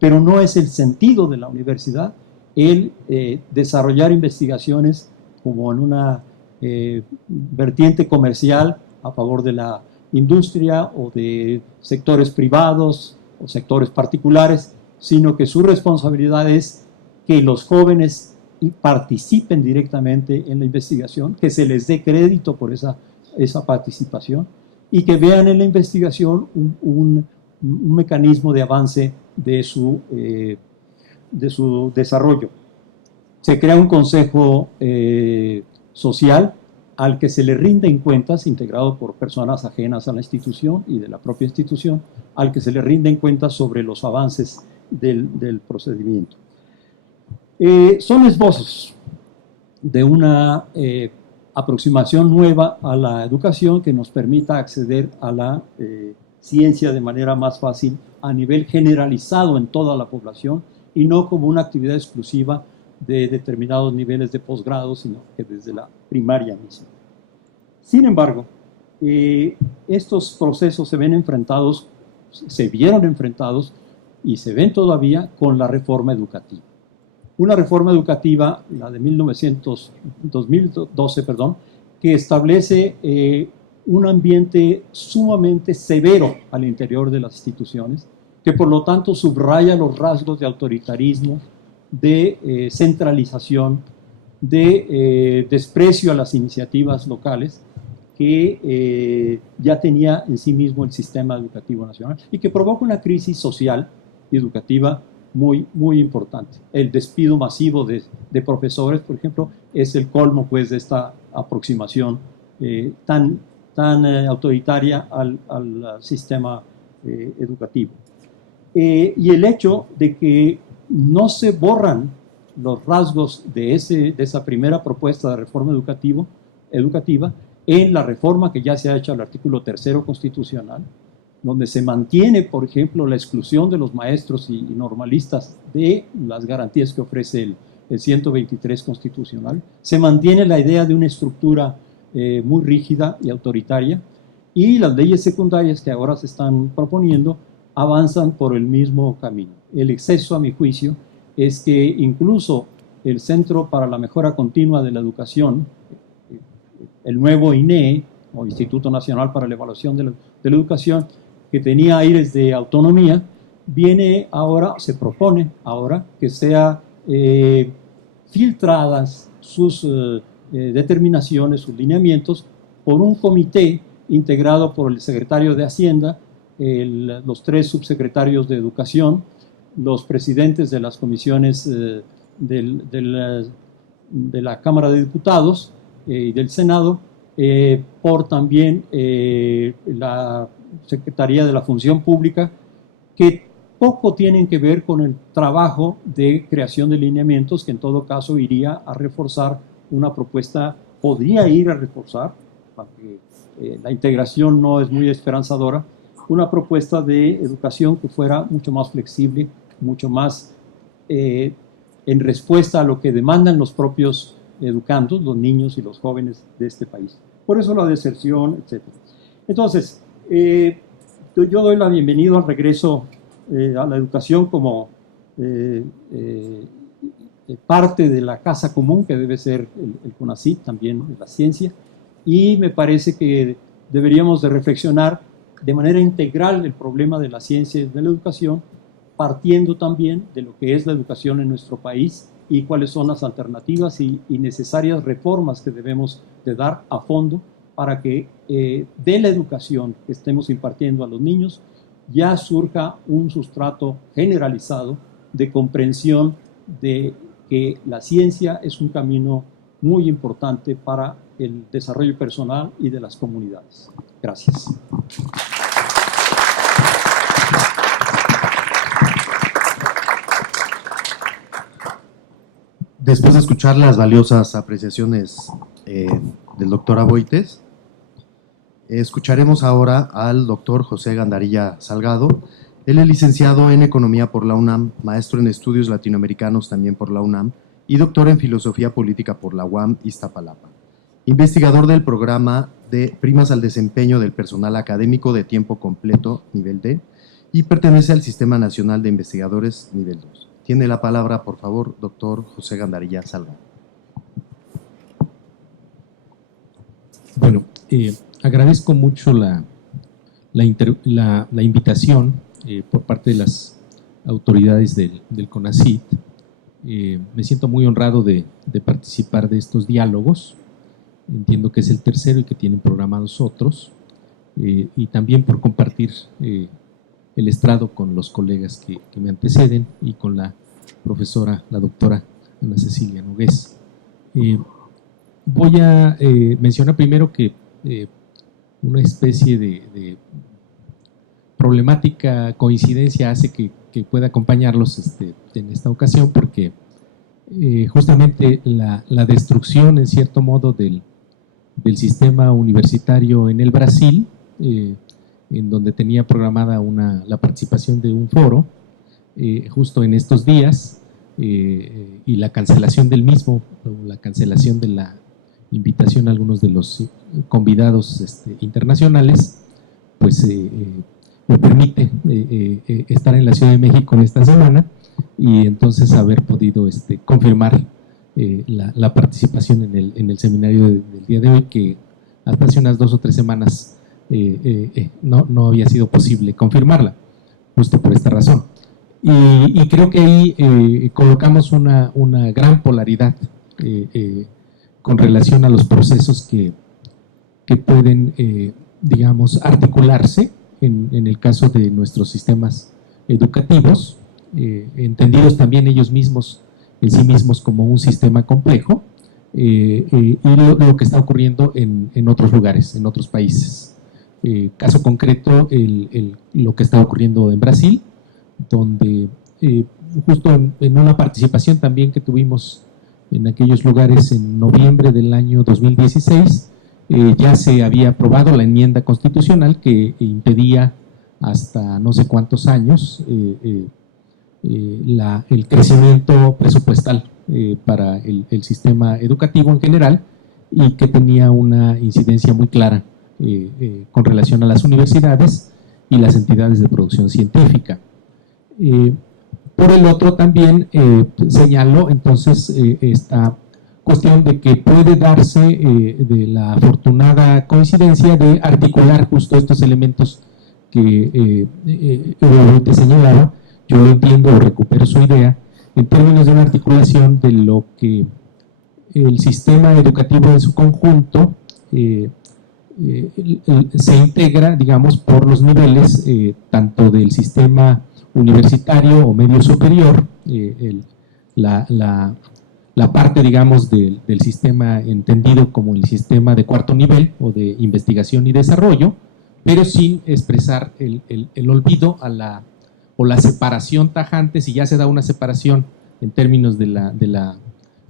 pero no es el sentido de la universidad el desarrollar investigaciones como en una vertiente comercial a favor de la industria o de sectores privados o sectores particulares, sino que su responsabilidad es que los jóvenes participen directamente en la investigación, que se les dé crédito por esa participación y que vean en la investigación un mecanismo de avance de su desarrollo. Se crea un consejo social al que se le rinden cuentas, integrado por personas ajenas a la institución y de la propia institución, al que se le rinden cuentas sobre los avances del procedimiento. Son esbozos de una aproximación nueva a la educación que nos permita acceder a la ciencia de manera más fácil a nivel generalizado en toda la población y no como una actividad exclusiva de determinados niveles de posgrado, sino que desde la primaria misma. Sin embargo, estos procesos se vieron enfrentados y se ven todavía con la reforma educativa. Una reforma educativa, la de 2012, que establece un ambiente sumamente severo al interior de las instituciones, que por lo tanto subraya los rasgos de autoritarismo, de centralización, de desprecio a las iniciativas locales que ya tenía en sí mismo el sistema educativo nacional y que provoca una crisis social y educativa muy, muy importante. El despido masivo de profesores, por ejemplo, es el colmo pues, de esta aproximación tan autoritaria al sistema educativo. Y el hecho de que no se borran los rasgos de esa primera propuesta de reforma educativa en la reforma que ya se ha hecho al artículo 3 constitucional, donde se mantiene, por ejemplo, la exclusión de los maestros y normalistas de las garantías que ofrece el 123 constitucional, se mantiene la idea de una estructura muy rígida y autoritaria, y las leyes secundarias que ahora se están proponiendo avanzan por el mismo camino. El exceso, a mi juicio, es que incluso el Centro para la Mejora Continua de la Educación, el nuevo INEE, o Instituto Nacional para la Evaluación de la Educación, que tenía aires de autonomía, se propone ahora que sea filtradas sus determinaciones, sus lineamientos, por un comité integrado por el secretario de Hacienda, los 3 subsecretarios de Educación, los presidentes de las comisiones de la Cámara de Diputados y del Senado, por también la Secretaría de la Función Pública, que poco tienen que ver con el trabajo de creación de lineamientos, que en todo caso iría a reforzar una propuesta, podría ir a reforzar, aunque la integración no es muy esperanzadora, una propuesta de educación que fuera mucho más flexible, mucho más en respuesta a lo que demandan los propios educandos, los niños y los jóvenes de este país. Por eso la deserción, etc. Entonces, yo doy la bienvenida al regreso a la educación como parte de la casa común que debe ser el CONACYT, también la ciencia, y me parece que deberíamos de reflexionar de manera integral el problema de la ciencia y de la educación, partiendo también de lo que es la educación en nuestro país y cuáles son las alternativas y necesarias reformas que debemos de dar a fondo para que de la educación que estemos impartiendo a los niños ya surja un sustrato generalizado de comprensión de que la ciencia es un camino muy importante para el desarrollo personal y de las comunidades. Gracias. Después de escuchar las valiosas apreciaciones del doctor Aboites, escucharemos ahora al doctor José Gandarilla Salgado. Él es licenciado en Economía por la UNAM, maestro en Estudios Latinoamericanos también por la UNAM y doctor en Filosofía Política por la UAM Iztapalapa. Investigador del programa de Primas al Desempeño del Personal Académico de Tiempo Completo, nivel D, y pertenece al Sistema Nacional de Investigadores, nivel 2. Tiene la palabra, por favor, doctor José Gandarilla Salgado. Bueno, agradezco mucho la invitación por parte de las autoridades del CONACYT. Me siento muy honrado de participar de estos diálogos. Entiendo que es el tercero y que tienen programados otros. Y también por compartir el estrado con los colegas que me anteceden y con la profesora, la doctora Ana Cecilia Nogués. Voy a mencionar primero que una especie de problemática coincidencia hace que pueda acompañarlos en esta ocasión, porque justamente la destrucción, en cierto modo, del sistema universitario en el Brasil, en donde tenía programada la participación de un foro, justo en estos días, y la cancelación del mismo, o la cancelación de la invitación a algunos de los convidados internacionales, pues me permite estar en la Ciudad de México en esta semana y entonces haber podido confirmar la participación en el seminario del día de hoy, que hasta hace unas 2 o 3 semanas no había sido posible confirmarla, justo por esta razón. Y creo que ahí colocamos una gran polaridad con relación a los procesos que pueden, digamos, articularse en el caso de nuestros sistemas educativos, entendidos también ellos mismos, en sí mismos, como un sistema complejo, y lo que está ocurriendo en otros lugares, en otros países. Caso concreto, lo que está ocurriendo en Brasil, donde justo en una participación también que tuvimos en aquellos lugares en noviembre del año 2016, ya se había aprobado la enmienda constitucional que impedía hasta no sé cuántos años el crecimiento presupuestal para el sistema educativo en general, y que tenía una incidencia muy clara con relación a las universidades y las entidades de producción científica. Por el otro también señaló entonces esta cuestión de que puede darse de la afortunada coincidencia de articular justo estos elementos que te señalaba. Yo lo entiendo o recupero su idea en términos de una articulación de lo que el sistema educativo en su conjunto se integra, digamos, por los niveles tanto del sistema universitario o medio superior, la parte, digamos, del sistema entendido como el sistema de cuarto nivel o de investigación y desarrollo, pero sin expresar el olvido o la separación tajante. Si ya se da una separación en términos del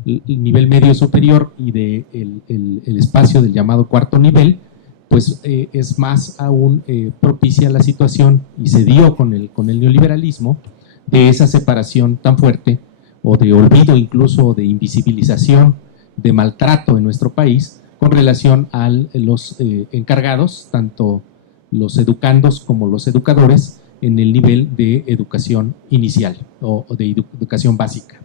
nivel medio superior y del espacio del llamado cuarto nivel, pues es más aún propicia la situación, y se dio con el neoliberalismo, de esa separación tan fuerte, o de olvido incluso, de invisibilización, de maltrato en nuestro país con relación a los encargados, tanto los educandos como los educadores, en el nivel de educación inicial o de educación básica.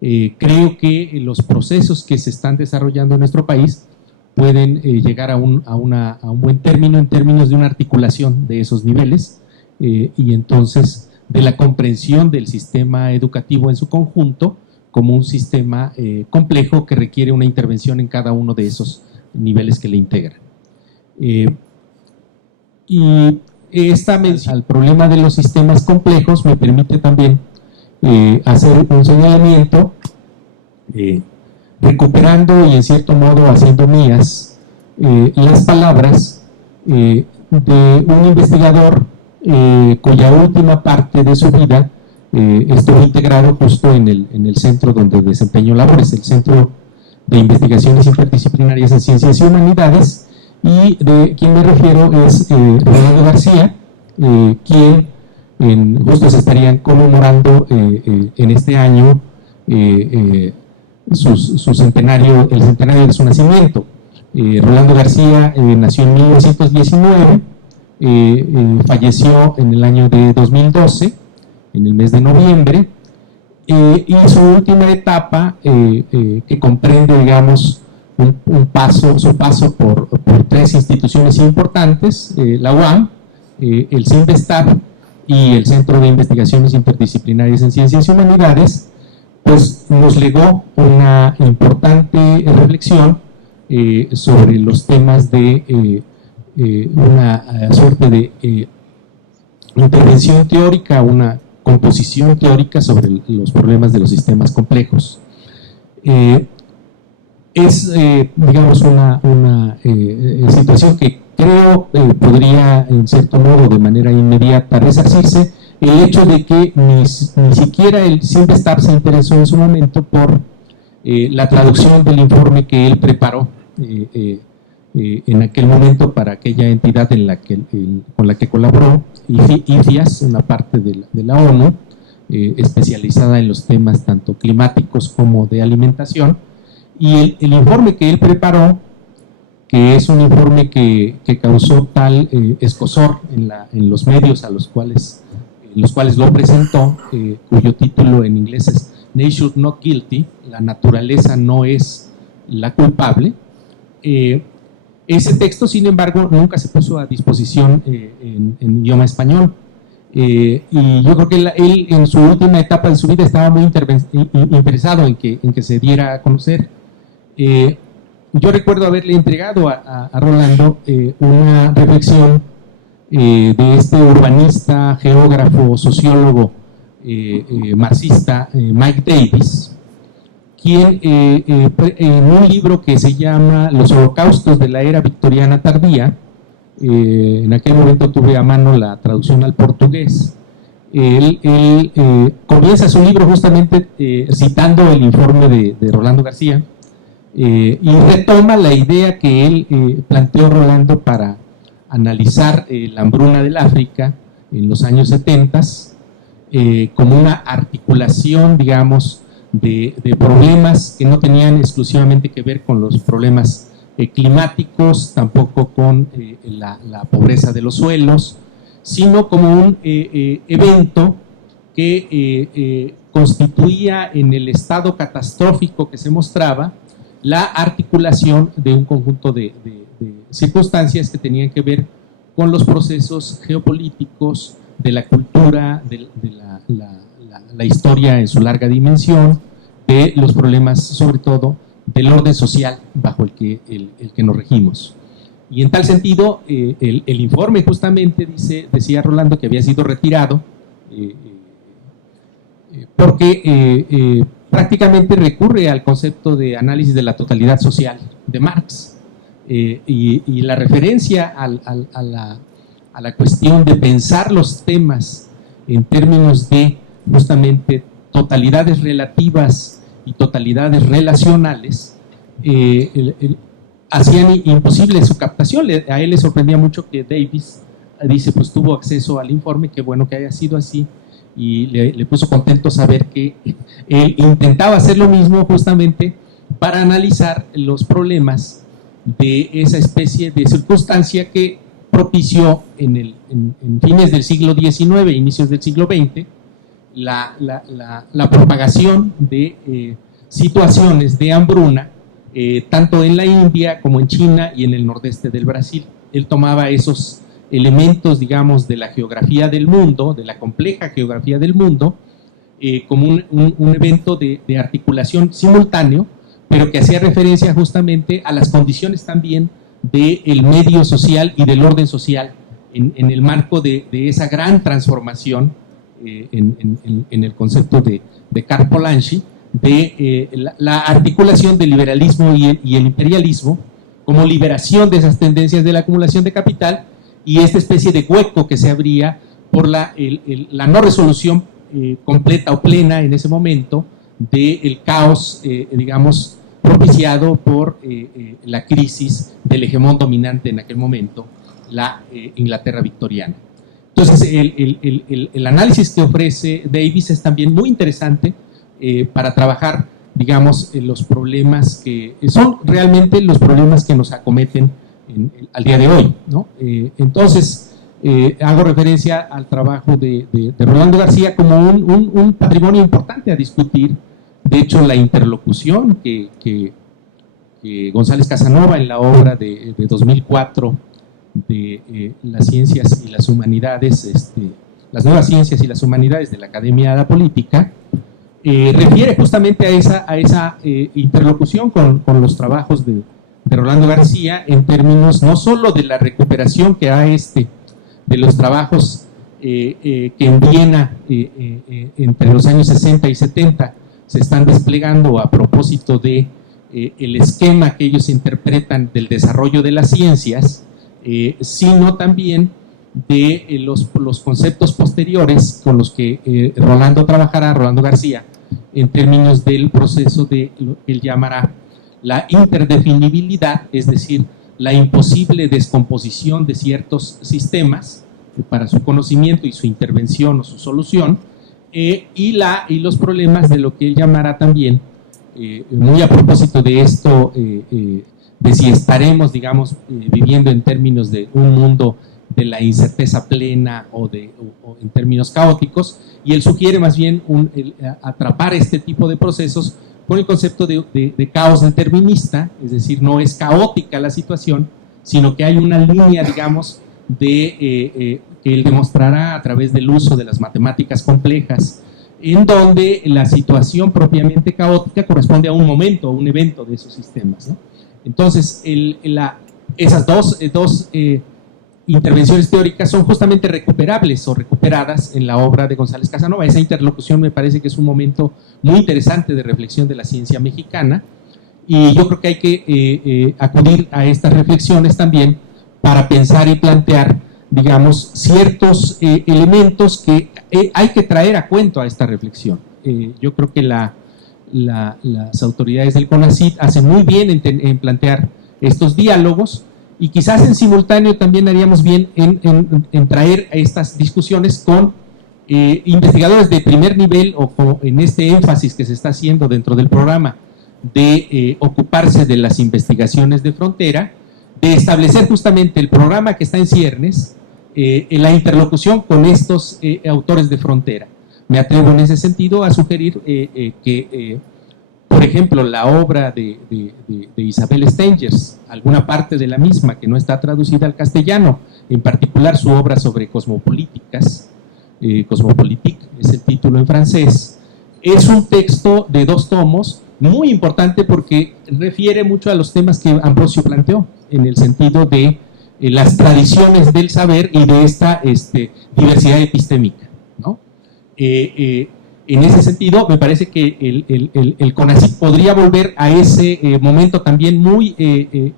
Creo que los procesos que se están desarrollando en nuestro país pueden llegar a un buen término en términos de una articulación de esos niveles, y entonces de la comprensión del sistema educativo en su conjunto como un sistema complejo que requiere una intervención en cada uno de esos niveles que le integran. Y esta mención al problema de los sistemas complejos me permite también hacer un señalamiento, recuperando y en cierto modo haciendo mías las palabras de un investigador cuya última parte de su vida estuvo integrado justo en el centro donde desempeñó labores, el Centro de Investigaciones Interdisciplinarias en Ciencias y Humanidades, y de quien me refiero es Rolando García, quien justo se estarían conmemorando en este año su centenario, el centenario de su nacimiento. Rolando García nació en 1919, falleció en el año de 2012, en el mes de noviembre, y su última etapa, que comprende, digamos, su paso por tres instituciones importantes, la UAM, el CINVESTAB y el Centro de Investigaciones Interdisciplinarias en Ciencias y Humanidades, pues nos legó una importante reflexión sobre los temas de una suerte de intervención teórica, una composición teórica sobre los problemas de los sistemas complejos. Es, digamos, una situación que creo podría, en cierto modo, de manera inmediata resarcirse, el hecho de que ni siquiera el CINVESTAB se interesó en su momento por la traducción del informe que él preparó en aquel momento para aquella entidad con la que colaboró, IFIAS, una parte de la ONU, especializada en los temas tanto climáticos como de alimentación. Y el informe que él preparó, que es un informe que causó tal escozor en los medios a los cuales lo presentó, cuyo título en inglés es Nature Not Guilty, la naturaleza no es la culpable. Ese texto, sin embargo, nunca se puso a disposición en idioma español. Y yo creo que él en su última etapa de su vida estaba muy interesado en que se diera a conocer. Yo recuerdo haberle entregado a Rolando una reflexión de este urbanista, geógrafo, sociólogo, marxista, Mike Davis, quien en un libro que se llama Los holocaustos de la era victoriana tardía, en aquel momento tuve a mano la traducción al portugués, él comienza su libro justamente citando el informe de Rolando García, y retoma la idea que él planteó, Rolando, para analizar la hambruna del África en los años 70, como una articulación, digamos, de problemas que no tenían exclusivamente que ver con los problemas climáticos, tampoco con la pobreza de los suelos, sino como un evento que constituía en el estado catastrófico que se mostraba la articulación de un conjunto de circunstancias que tenían que ver con los procesos geopolíticos, de la cultura, de la historia en su larga dimensión, de los problemas, sobre todo, del orden social bajo el que nos regimos. Y en tal sentido, el informe justamente decía Rolando que había sido retirado porque prácticamente recurre al concepto de análisis de la totalidad social de Marx, y la referencia a la cuestión de pensar los temas en términos de justamente totalidades relativas y totalidades relacionales, hacían imposible su captación. A él le sorprendía mucho que Davis dice, pues tuvo acceso al informe, qué bueno que haya sido así, y le puso contento saber que él intentaba hacer lo mismo justamente para analizar los problemas de esa especie de circunstancia que propició en fines del siglo XIX, inicios del siglo XX, la propagación de situaciones de hambruna, tanto en la India como en China y en el nordeste del Brasil. Él tomaba esos elementos, digamos, de la geografía del mundo, de la compleja geografía del mundo, como un evento de articulación simultáneo, pero que hacía referencia justamente a las condiciones también del medio social y del orden social en el marco de esa gran transformación en el concepto de Karl Polanyi, de la articulación del liberalismo y el imperialismo como liberación de esas tendencias de la acumulación de capital, y esta especie de hueco que se abría por la no resolución completa o plena en ese momento del caos, digamos, propiciado por la crisis del hegemón dominante en aquel momento, la Inglaterra victoriana. Entonces, el análisis que ofrece Davis es también muy interesante para trabajar, digamos, los problemas que son realmente los problemas que nos acometen al día de hoy, ¿no? Entonces, hago referencia al trabajo de Rolando García como un patrimonio importante a discutir. De hecho, la interlocución que González Casanova en la obra de 2004 de las ciencias y las humanidades, las nuevas ciencias y las humanidades de la Academia de la Política, refiere justamente a esa interlocución con los trabajos de Rolando García en términos no solo de la recuperación que ha de los trabajos que en Viena entre los años 60 y 70 se están desplegando a propósito de el esquema que ellos interpretan del desarrollo de las ciencias, sino también de los conceptos posteriores con los que Rolando García, en términos del proceso de lo que él llamará la interdefinibilidad, es decir, la imposible descomposición de ciertos sistemas para su conocimiento y su intervención o su solución, y los problemas de lo que él llamará también, muy a propósito de esto, de si estaremos, digamos, viviendo en términos de un mundo de la incerteza plena o en términos caóticos, y él sugiere más bien atrapar este tipo de procesos con el concepto de caos determinista, es decir, no es caótica la situación, sino que hay una línea, digamos, que él demostrará a través del uso de las matemáticas complejas, en donde la situación propiamente caótica corresponde a un momento, a un evento de esos sistemas, ¿no? Entonces, esas dos intervenciones teóricas son justamente recuperables o recuperadas en la obra de González Casanova. Esa interlocución me parece que es un momento muy interesante de reflexión de la ciencia mexicana, y yo creo que hay que acudir a estas reflexiones también para pensar y plantear, digamos, ciertos elementos que hay que traer a cuento a esta reflexión. Yo creo que las autoridades del CONACYT hacen muy bien en plantear estos diálogos, y quizás en simultáneo también haríamos bien en traer a estas discusiones con investigadores de primer nivel, o en este énfasis que se está haciendo dentro del programa de ocuparse de las investigaciones de frontera, de establecer justamente el programa que está en ciernes, en la interlocución con estos autores de frontera. Me atrevo en ese sentido a sugerir que, por ejemplo, la obra de Isabel Stengers, alguna parte de la misma que no está traducida al castellano, en particular su obra sobre cosmopolíticas, Cosmopolitique es el título en francés, es un texto de 2 tomos, muy importante porque refiere mucho a los temas que Ambrosio planteó, en el sentido de las tradiciones del saber y de esta diversidad epistémica, ¿no? En ese sentido, me parece que el CONACYT podría volver a ese momento también muy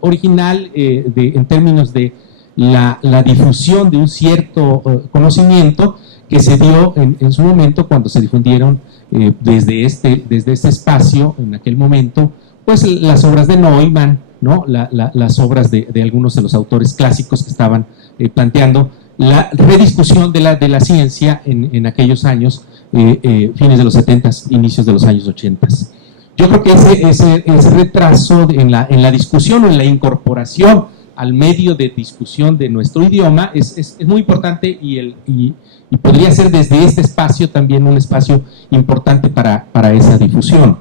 original en términos de la difusión de un cierto conocimiento que se dio en su momento cuando se difundieron desde este espacio, en aquel momento, pues las obras de Neumann, ¿no? Las obras de algunos de los autores clásicos que estaban planteando la rediscusión de la ciencia en aquellos años, fines de los 70s, inicios de los años 80s. Yo creo que ese retraso en la discusión o en la incorporación al medio de discusión de nuestro idioma es muy importante y podría ser desde este espacio también un espacio importante para esa difusión.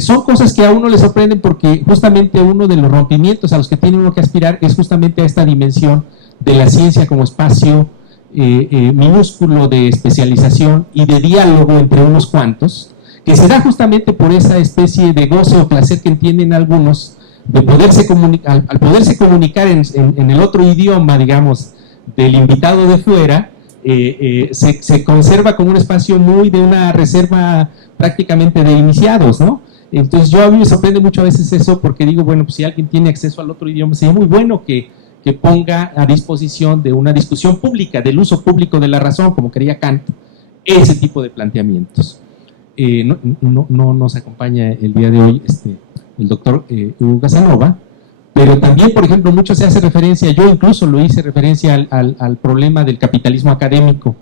Son cosas que a uno le sorprenden porque justamente uno de los rompimientos a los que tiene uno que aspirar es justamente a esta dimensión de la ciencia como espacio minúsculo de especialización y de diálogo entre unos cuantos, que se da justamente por esa especie de goce o placer que entienden algunos de poderse comunicar, al poderse comunicar en el otro idioma, digamos, del invitado de fuera, se conserva como un espacio muy de una reserva prácticamente de iniciados, ¿no? Entonces a mí me sorprende mucho a veces eso porque digo, bueno, pues si alguien tiene acceso al otro idioma, sería muy bueno que ponga a disposición de una discusión pública, del uso público de la razón, como quería Kant, ese tipo de planteamientos. No nos acompaña el día de hoy el doctor Hugo Casanova, pero también, por ejemplo, mucho se hace referencia, yo incluso lo hice referencia al problema del capitalismo académico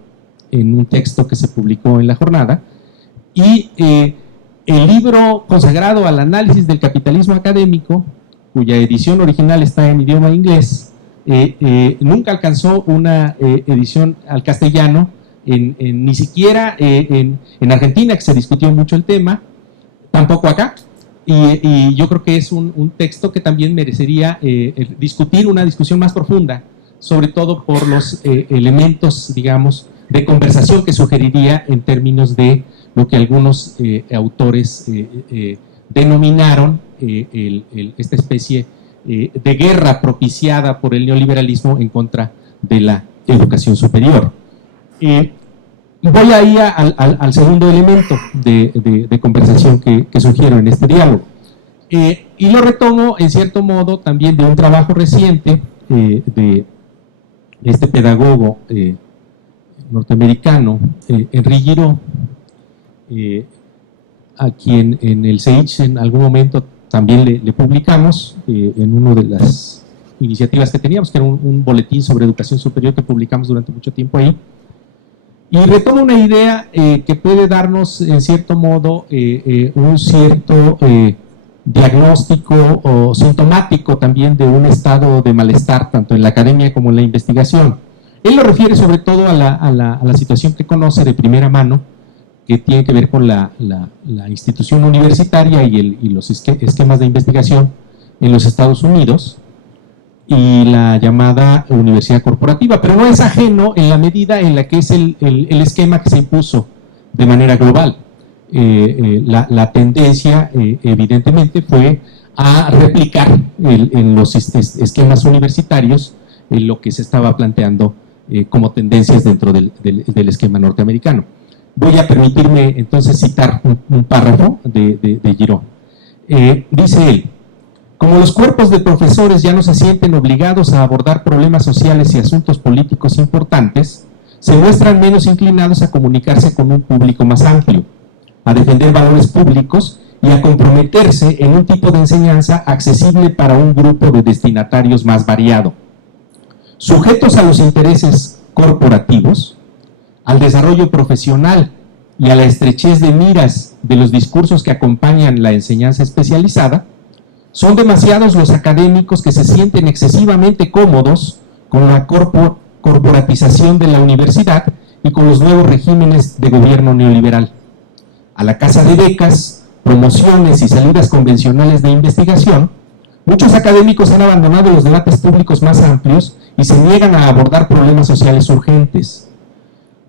en un texto que se publicó en La Jornada, y el libro consagrado al análisis del capitalismo académico, cuya edición original está en idioma inglés, nunca alcanzó una edición al castellano, ni siquiera en Argentina, que se discutió mucho el tema, tampoco acá, y yo creo que es un texto que también merecería discutir una discusión más profunda, sobre todo por los elementos, digamos, de conversación que sugeriría en términos de lo que algunos autores denominaron esta especie de guerra propiciada por el neoliberalismo en contra de la educación superior. Voy ahí al segundo elemento de conversación que sugiero en este diálogo. Y lo retomo, en cierto modo, también de un trabajo reciente de este pedagogo norteamericano, Henri Giraud, a quien en el CEICH en algún momento también le publicamos en una de las iniciativas que teníamos, que era un boletín sobre educación superior que publicamos durante mucho tiempo ahí. Y retomo una idea que puede darnos, en cierto modo, un cierto diagnóstico o sintomático también de un estado de malestar, tanto en la academia como en la investigación. Él lo refiere sobre todo a la situación que conoce de primera mano, que tiene que ver con la institución universitaria y los esquemas de investigación en los Estados Unidos y la llamada universidad corporativa, pero no es ajeno en la medida en la que es el esquema que se impuso de manera global. La tendencia, evidentemente, fue a replicar en los esquemas universitarios lo que se estaba planteando como tendencias dentro del esquema norteamericano. Voy a permitirme entonces citar un párrafo de Giraud. Dice él: como los cuerpos de profesores ya no se sienten obligados a abordar problemas sociales y asuntos políticos importantes, se muestran menos inclinados a comunicarse con un público más amplio, a defender valores públicos y a comprometerse en un tipo de enseñanza accesible para un grupo de destinatarios más variado. Sujetos a los intereses corporativos, al desarrollo profesional y a la estrechez de miras de los discursos que acompañan la enseñanza especializada, son demasiados los académicos que se sienten excesivamente cómodos con la corporatización de la universidad y con los nuevos regímenes de gobierno neoliberal. A la caza de becas, promociones y salidas convencionales de investigación, muchos académicos han abandonado los debates públicos más amplios y se niegan a abordar problemas sociales urgentes.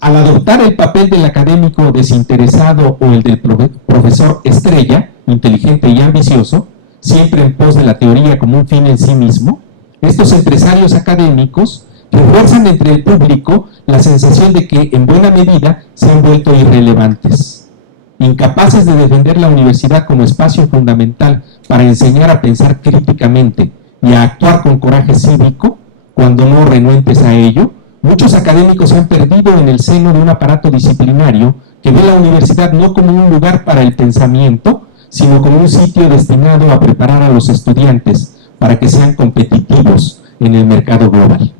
Al adoptar el papel del académico desinteresado o el del profesor estrella, inteligente y ambicioso, siempre en pos de la teoría como un fin en sí mismo, estos empresarios académicos refuerzan entre el público la sensación de que en buena medida se han vuelto irrelevantes, incapaces de defender la universidad como espacio fundamental para enseñar a pensar críticamente y a actuar con coraje cívico, cuando no renuentes a ello. Muchos académicos se han perdido en el seno de un aparato disciplinario que ve la universidad no como un lugar para el pensamiento, sino como un sitio destinado a preparar a los estudiantes para que sean competitivos en el mercado global.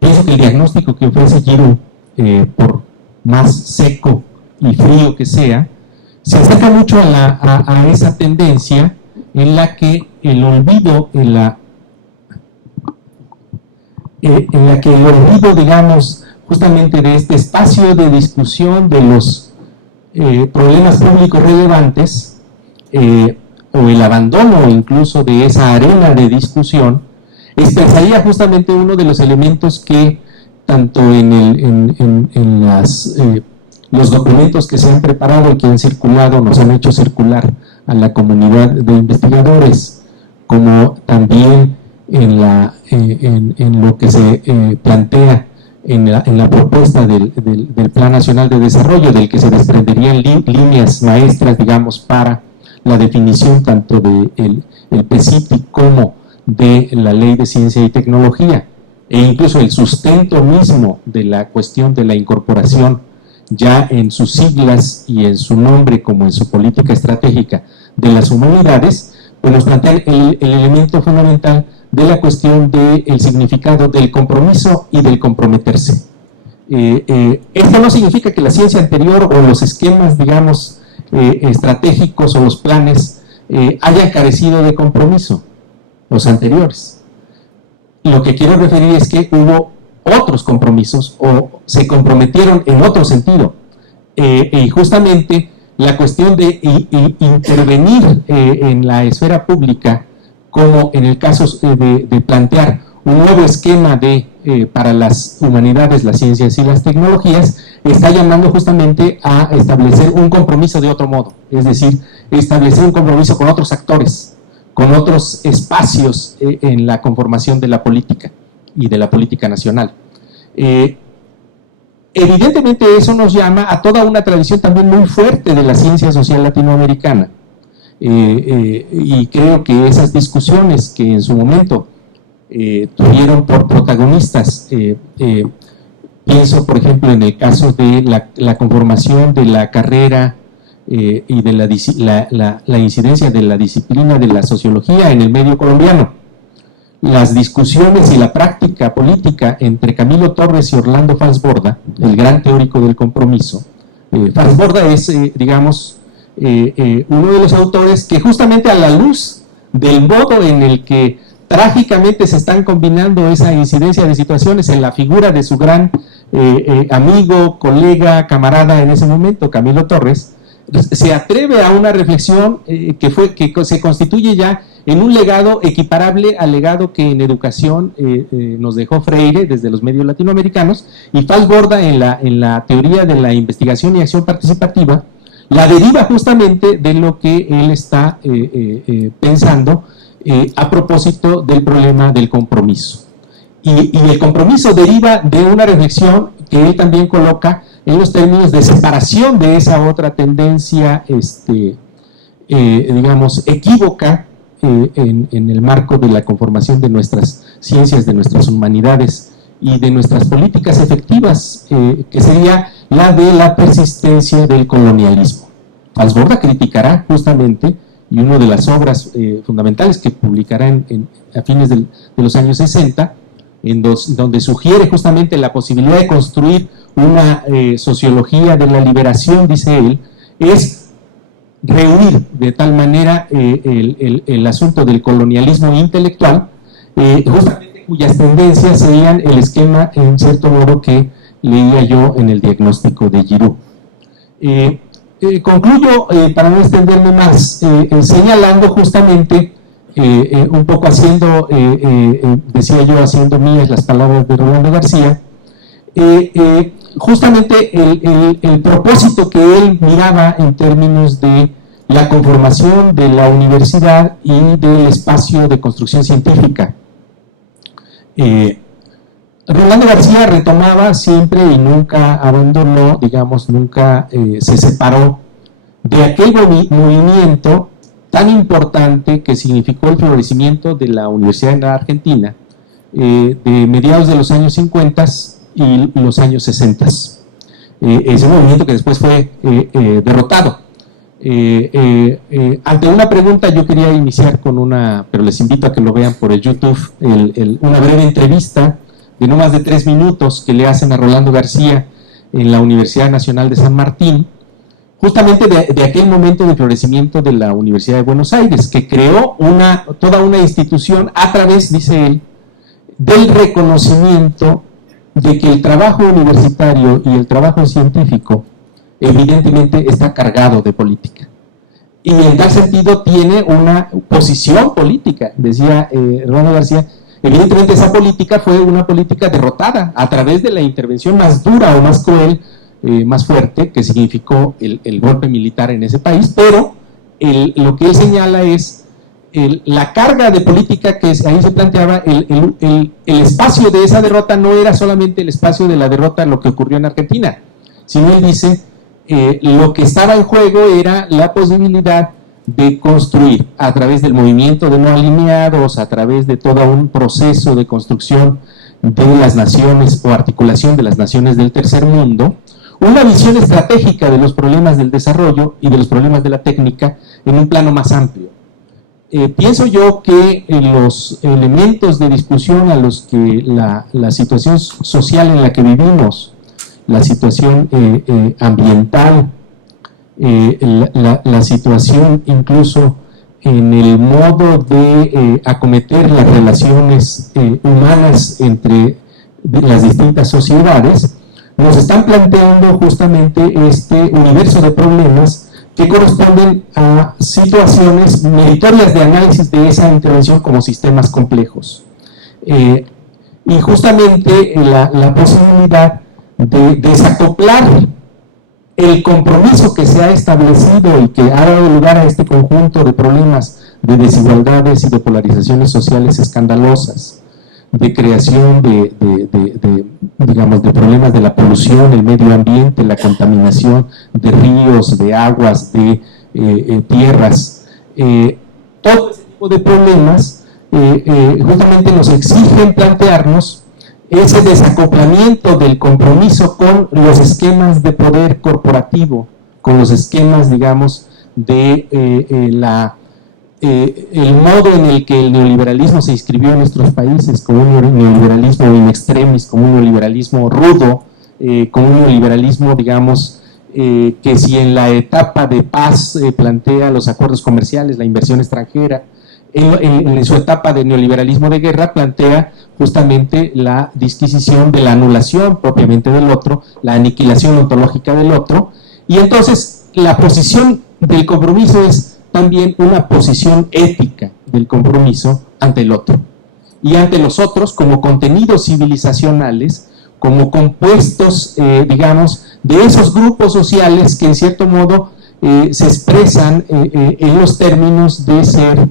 Pienso que el diagnóstico que ofrece Giroux, por más seco y frío que sea, se acerca mucho a esa tendencia en la que el olvido, digamos, justamente de este espacio de discusión de los problemas públicos relevantes, o el abandono incluso de esa arena de discusión, expresaría justamente uno de los elementos que tanto en los documentos que se han preparado y que han circulado, nos han hecho circular a la comunidad de investigadores, como también en lo que se plantea en la propuesta del Plan Nacional de Desarrollo, del que se desprenderían líneas maestras, digamos, para la definición tanto del PCITI como de la Ley de Ciencia y Tecnología, e incluso el sustento mismo de la cuestión de la incorporación ya en sus siglas y en su nombre como en su política estratégica de las humanidades, pues nos plantean el elemento fundamental de la cuestión del significado del compromiso y del comprometerse. Esto no significa que la ciencia anterior o los esquemas, digamos, estratégicos o los planes hayan carecido de compromiso, los anteriores. Lo que quiero referir es que hubo otros compromisos o se comprometieron en otro sentido, y justamente la cuestión de intervenir en la esfera pública, como en el caso de plantear un nuevo esquema para las humanidades, las ciencias y las tecnologías, está llamando justamente a establecer un compromiso de otro modo, es decir, establecer un compromiso con otros actores, con otros espacios en la conformación de la política y de la política nacional. Evidentemente eso nos llama a toda una tradición también muy fuerte de la ciencia social latinoamericana, y creo que esas discusiones que en su momento tuvieron por protagonistas, pienso por ejemplo en el caso de la conformación de la carrera y de la incidencia de la disciplina de la sociología en el medio colombiano, las discusiones y la práctica política entre Camilo Torres y Orlando Falsborda, el gran teórico del compromiso. Falsborda es, digamos, uno de los autores que justamente a la luz del modo en el que trágicamente se están combinando esa incidencia de situaciones en la figura de su gran amigo, colega, camarada en ese momento, Camilo Torres, se atreve a una reflexión que se constituye ya en un legado equiparable al legado que en educación nos dejó Freire desde los medios latinoamericanos, y Falsborda en la teoría de la investigación y acción participativa la deriva justamente de lo que él está pensando a propósito del problema del compromiso. Y el compromiso deriva de una reflexión que él también coloca en los términos de separación de esa otra tendencia, digamos, equívoca en el marco de la conformación de nuestras ciencias, de nuestras humanidades y de nuestras políticas efectivas, que sería la de la persistencia del colonialismo. Falsborda criticará justamente, y una de las obras fundamentales que publicará a fines de los años 60, donde sugiere justamente la posibilidad de construir una sociología de la liberación, dice él, es reunir de tal manera el asunto del colonialismo intelectual, justamente cuyas tendencias serían el esquema, en cierto modo, que leía yo en el diagnóstico de Giroux. Concluyo, para no extenderme más, señalando justamente, un poco haciendo, decía yo, haciendo mías las palabras de Rolando García, justamente el propósito que él miraba en términos de la conformación de la universidad y del espacio de construcción científica. Rolando García retomaba siempre y nunca abandonó, digamos, nunca se separó de aquel movimiento tan importante que significó el florecimiento de la Universidad en la Argentina de mediados de los años 50 y los años 60. Ese movimiento que después fue derrotado. Ante una pregunta yo quería iniciar con una, pero les invito a que lo vean por el YouTube, una breve entrevista de no más de 3 minutos que le hacen a Rolando García en la Universidad Nacional de San Martín, justamente de aquel momento de florecimiento de la Universidad de Buenos Aires, que creó toda una institución a través, dice él, del reconocimiento de que el trabajo universitario y el trabajo científico evidentemente está cargado de política. Y en tal sentido tiene una posición política, decía Rolando García. Evidentemente esa política fue una política derrotada a través de la intervención más dura o más cruel, más fuerte, que significó el golpe militar en ese país, pero lo que él señala es la carga de política que ahí se planteaba, el espacio de esa derrota no era solamente el espacio de la derrota, lo que ocurrió en Argentina, sino él dice, lo que estaba en juego era la posibilidad de construir a través del movimiento de no alineados, a través de todo un proceso de construcción de las naciones o articulación de las naciones del tercer mundo, una visión estratégica de los problemas del desarrollo y de los problemas de la técnica en un plano más amplio. Pienso yo que los elementos de discusión a los que la situación social en la que vivimos, la situación ambiental, la situación incluso en el modo de acometer las relaciones humanas entre las distintas sociedades, nos están planteando justamente este universo de problemas que corresponden a situaciones meritorias de análisis de esa intervención como sistemas complejos. Y justamente la posibilidad de desacoplar el compromiso que se ha establecido y que ha dado lugar a este conjunto de problemas de desigualdades y de polarizaciones sociales escandalosas, de creación digamos, de problemas de la polución, el medio ambiente, la contaminación de ríos, de aguas, de tierras, todo ese tipo de problemas justamente nos exigen plantearnos ese desacoplamiento del compromiso con los esquemas de poder corporativo, con los esquemas, digamos, de el modo en el que el neoliberalismo se inscribió en nuestros países, como un neoliberalismo in extremis, como un neoliberalismo rudo, como un neoliberalismo, digamos, que si en la etapa de paz plantea los acuerdos comerciales, la inversión extranjera, en su etapa de neoliberalismo de guerra plantea justamente la disquisición de la anulación propiamente del otro, la aniquilación ontológica del otro, y entonces la posición del compromiso es también una posición ética del compromiso ante el otro, y ante los otros como contenidos civilizacionales, como compuestos, digamos, de esos grupos sociales que en cierto modo se expresan en los términos de ser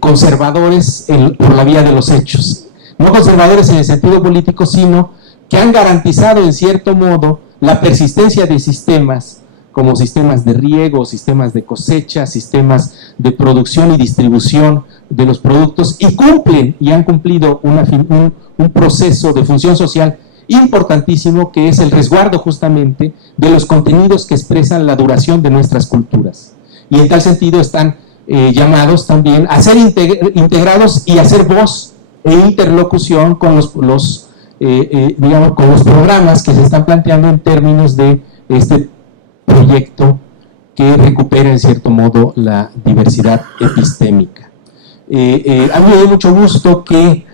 conservadores por la vía de los hechos. No conservadores en el sentido político, sino que han garantizado en cierto modo la persistencia de sistemas, como sistemas de riego, sistemas de cosecha, sistemas de producción y distribución de los productos, y cumplen y han cumplido un proceso de función social importantísimo, que es el resguardo justamente de los contenidos que expresan la duración de nuestras culturas. Y en tal sentido están llamados también a ser integrados y a ser voz e interlocución con digamos, con los programas que se están planteando en términos de este proyecto que recupera en cierto modo la diversidad epistémica. A mí me dio mucho gusto que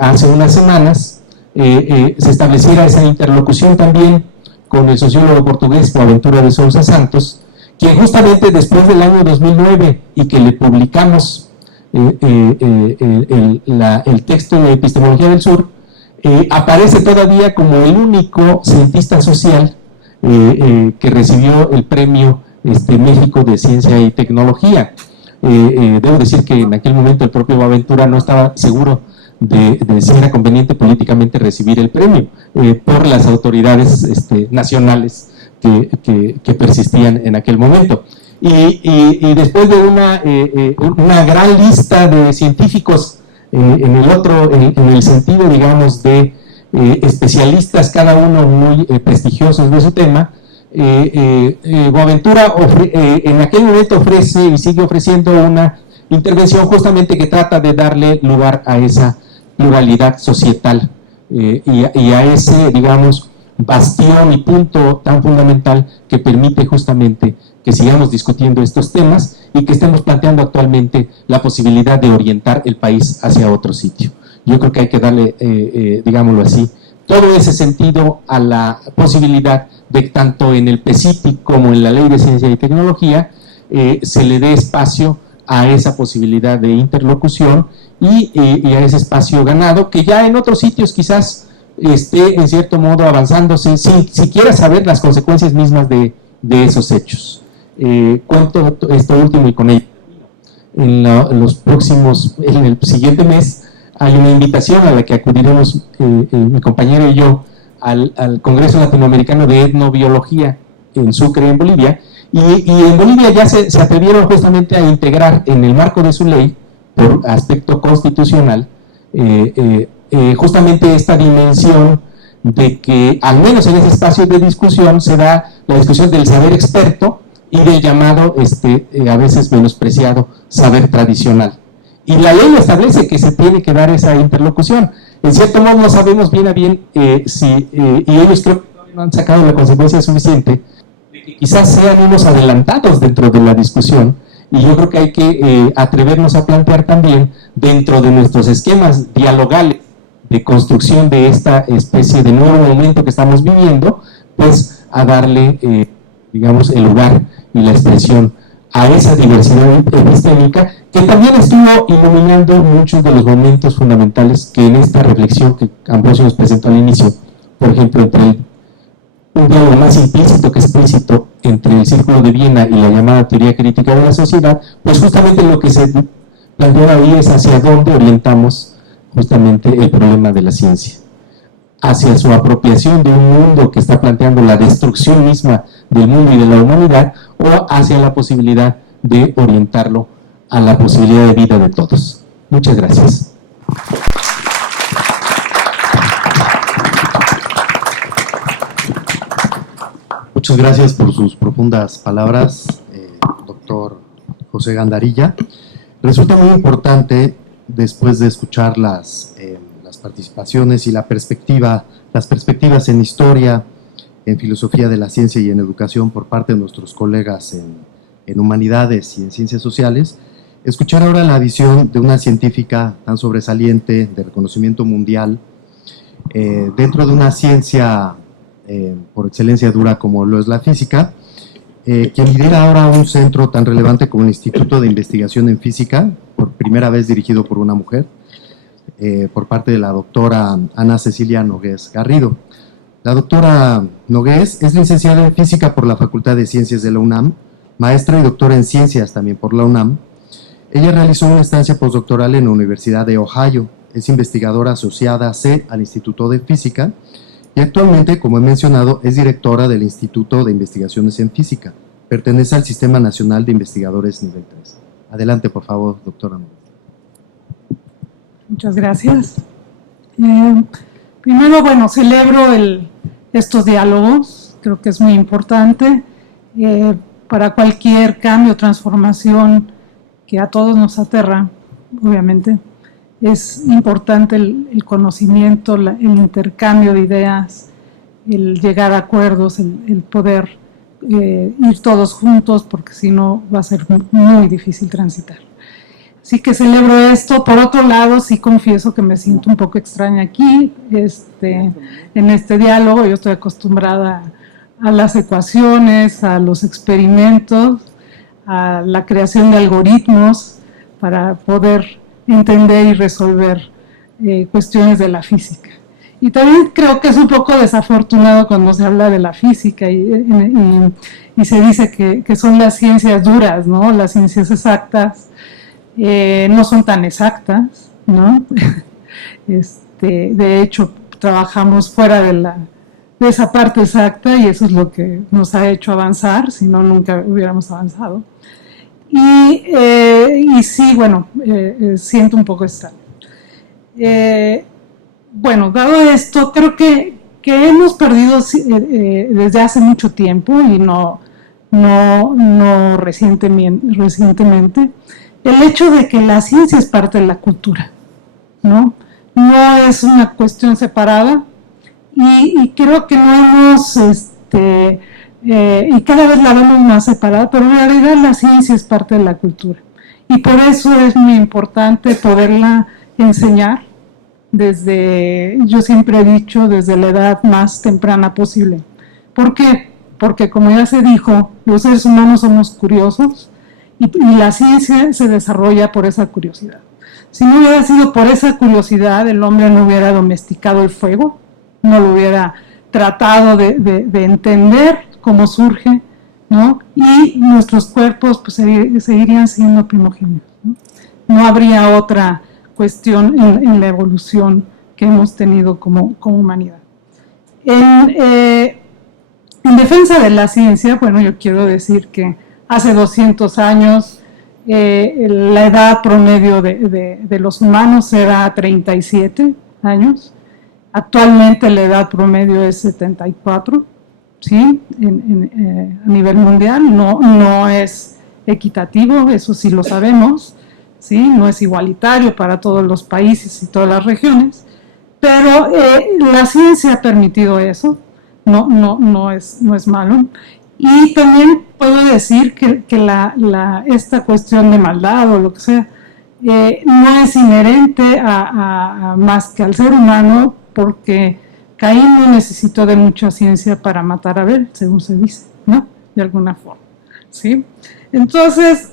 hace unas semanas se estableciera esa interlocución también con el sociólogo portugués Boaventura de Sousa Santos, que justamente después del año 2009 y que le publicamos el texto de Epistemología del Sur, aparece todavía como el único cientista social que recibió el premio México de Ciencia y Tecnología. Debo decir que en aquel momento el propio Boaventura no estaba seguro de si era conveniente políticamente recibir el premio por las autoridades nacionales que persistían en aquel momento. Y después de una gran lista de científicos en el sentido, digamos, de especialistas, cada uno muy prestigiosos de su tema, Boaventura en aquel momento ofrece y sigue ofreciendo una intervención justamente que trata de darle lugar a esa pluralidad societal y a ese, digamos, bastión y punto tan fundamental que permite justamente que sigamos discutiendo estos temas y que estemos planteando actualmente la posibilidad de orientar el país hacia otro sitio. Yo creo que hay que darle, digámoslo así, todo ese sentido a la posibilidad de que tanto en el PCITI como en la Ley de Ciencia y Tecnología se le dé espacio a esa posibilidad de interlocución y a ese espacio ganado, que ya en otros sitios quizás esté en cierto modo avanzándose sin siquiera saber las consecuencias mismas de esos hechos. Cuento esto último y con ello. En el siguiente mes hay una invitación a la que acudiremos mi compañero y yo al Congreso Latinoamericano de Etnobiología en Sucre, en Bolivia, y en Bolivia ya se atrevieron justamente a integrar en el marco de su ley, por aspecto constitucional, justamente esta dimensión de que, al menos en ese espacio de discusión, se da la discusión del saber experto y del llamado, a veces menospreciado, saber tradicional. Y la ley establece que se tiene que dar esa interlocución. En cierto modo no sabemos bien a bien si, y ellos creo que no han sacado la consecuencia suficiente, de que quizás sean unos adelantados dentro de la discusión, y yo creo que hay que atrevernos a plantear también, dentro de nuestros esquemas dialogales de construcción de esta especie de nuevo momento que estamos viviendo, pues a darle, digamos, el lugar y la expresión a esa diversidad epistémica que también estuvo iluminando muchos de los momentos fundamentales que en esta reflexión que Ambrosio nos presentó al inicio, por ejemplo, entre un diálogo más implícito que explícito entre el Círculo de Viena y la llamada teoría crítica de la sociedad, pues justamente lo que se planteó ahí es hacia dónde orientamos justamente el problema de la ciencia, hacia su apropiación de un mundo que está planteando la destrucción misma del mundo y de la humanidad, o hacia la posibilidad de orientarlo a la posibilidad de vida de todos. Muchas gracias. Muchas gracias por sus profundas palabras, doctor José Gandarilla. Resulta muy importante, después de escuchar las participaciones y las perspectivas en historia, en filosofía de la ciencia y en educación por parte de nuestros colegas en humanidades y en ciencias sociales, escuchar ahora la visión de una científica tan sobresaliente, de reconocimiento mundial, dentro de una ciencia por excelencia dura como lo es la física, quien lidera ahora un centro tan relevante como el Instituto de Investigación en Física, por primera vez dirigido por una mujer, por parte de la doctora Ana Cecilia Nogués Garrido. La doctora Nogués es licenciada en Física por la Facultad de Ciencias de la UNAM, maestra y doctora en Ciencias también por la UNAM. Ella realizó una estancia postdoctoral en la Universidad de Ohio, es investigadora asociada C al Instituto de Física y actualmente, como he mencionado, es directora del Instituto de Investigaciones en Física. Pertenece al Sistema Nacional de Investigadores Nivel 3. Adelante, por favor, doctora Nogués. Muchas gracias. Primero, bueno, celebro estos diálogos, creo que es muy importante para cualquier cambio o transformación que a todos nos aterra, obviamente. Es importante el conocimiento, el intercambio de ideas, el llegar a acuerdos, el poder ir todos juntos, porque si no va a ser muy difícil transitar. Así que celebro esto. Por otro lado, sí confieso que me siento un poco extraña aquí, en este diálogo. Yo estoy acostumbrada a las ecuaciones, a los experimentos, a la creación de algoritmos para poder entender y resolver cuestiones de la física. Y también creo que es un poco desafortunado cuando se habla de la física y se dice que son las ciencias duras, ¿no? Las ciencias exactas no son tan exactas, ¿no? De hecho, trabajamos fuera de esa parte exacta y eso es lo que nos ha hecho avanzar, si no, nunca hubiéramos avanzado. Y sí, bueno, siento un poco extraño. Bueno, dado esto, creo que hemos perdido desde hace mucho tiempo y no recientemente, el hecho de que la ciencia es parte de la cultura, ¿no? No es una cuestión separada y creo que no hemos, y cada vez la vemos más separada, pero en realidad la ciencia es parte de la cultura y por eso es muy importante poderla enseñar yo siempre he dicho, desde la edad más temprana posible. ¿Por qué? Porque como ya se dijo, los seres humanos somos curiosos y la ciencia se desarrolla por esa curiosidad. Si no hubiera sido por esa curiosidad, el hombre no hubiera domesticado el fuego, no lo hubiera tratado de entender cómo surge, ¿no? Y nuestros cuerpos pues, seguirían siendo primogénitos, ¿no? No habría otra cuestión en la evolución que hemos tenido como humanidad. En defensa de la ciencia, bueno, yo quiero decir que hace 200 años la edad promedio de los humanos era 37 años. Actualmente la edad promedio es 74, ¿sí? A nivel mundial no es equitativo, eso sí lo sabemos, ¿sí? No es igualitario para todos los países y todas las regiones, pero la ciencia ha permitido eso, no es malo. Y también puedo decir que esta cuestión de maldad o lo que sea, no es inherente más que al ser humano, porque Caín no necesitó de mucha ciencia para matar a Abel, según se dice, ¿no? De alguna forma, ¿sí? Entonces,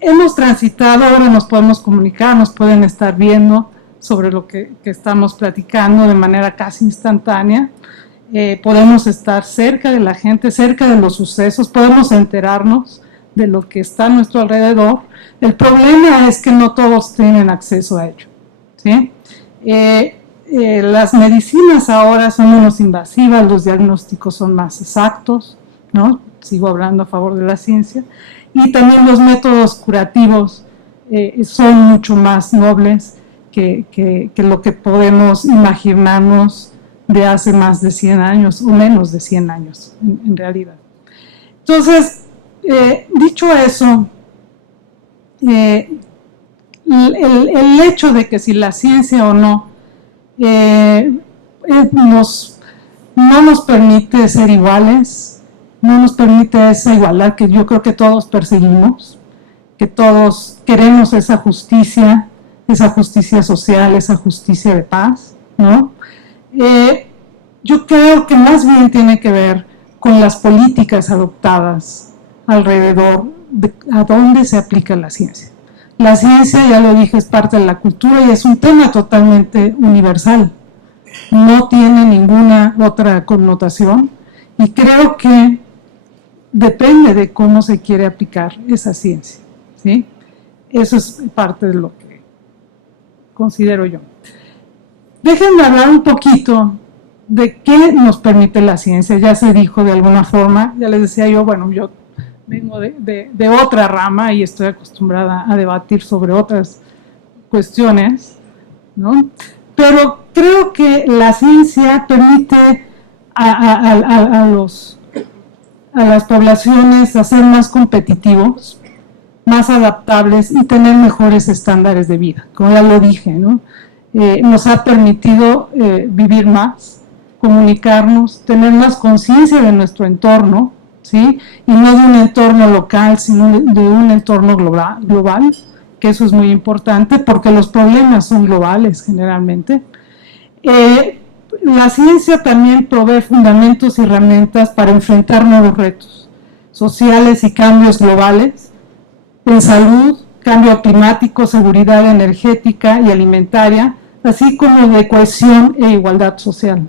hemos transitado, ahora nos podemos comunicar, nos pueden estar viendo sobre lo que estamos platicando de manera casi instantánea. Podemos estar cerca de la gente, cerca de los sucesos, podemos enterarnos de lo que está a nuestro alrededor. El problema es que no todos tienen acceso a ello, ¿sí? Las medicinas ahora son menos invasivas, los diagnósticos son más exactos, ¿no? Sigo hablando a favor de la ciencia. Y también los métodos curativos son mucho más nobles que lo que podemos imaginarnos de hace más de 100 años o menos de 100 años en realidad. Entonces, dicho eso, el hecho de que si la ciencia o no no nos permite ser iguales, no nos permite esa igualdad que yo creo que todos perseguimos, que todos queremos esa justicia social, esa justicia de paz, ¿no? Yo creo que más bien tiene que ver con las políticas adoptadas alrededor de a dónde se aplica la ciencia. La ciencia, ya lo dije, es parte de la cultura y es un tema totalmente universal. No tiene ninguna otra connotación y creo que depende de cómo se quiere aplicar esa ciencia, ¿sí? Eso es parte de lo que considero yo. Déjenme hablar un poquito de qué nos permite la ciencia. Ya se dijo de alguna forma, ya les decía yo, bueno, yo vengo de otra rama y estoy acostumbrada a debatir sobre otras cuestiones, ¿no? Pero creo que la ciencia permite a las poblaciones a ser más competitivos, más adaptables y tener mejores estándares de vida, como ya lo dije, ¿no? Nos ha permitido vivir más, comunicarnos, tener más conciencia de nuestro entorno, ¿sí? Y no de un entorno local, sino de un entorno global, que eso es muy importante porque los problemas son globales generalmente. La ciencia también provee fundamentos y herramientas para enfrentar nuevos retos sociales y cambios globales en salud, cambio climático, seguridad energética y alimentaria, así como de cohesión e igualdad social.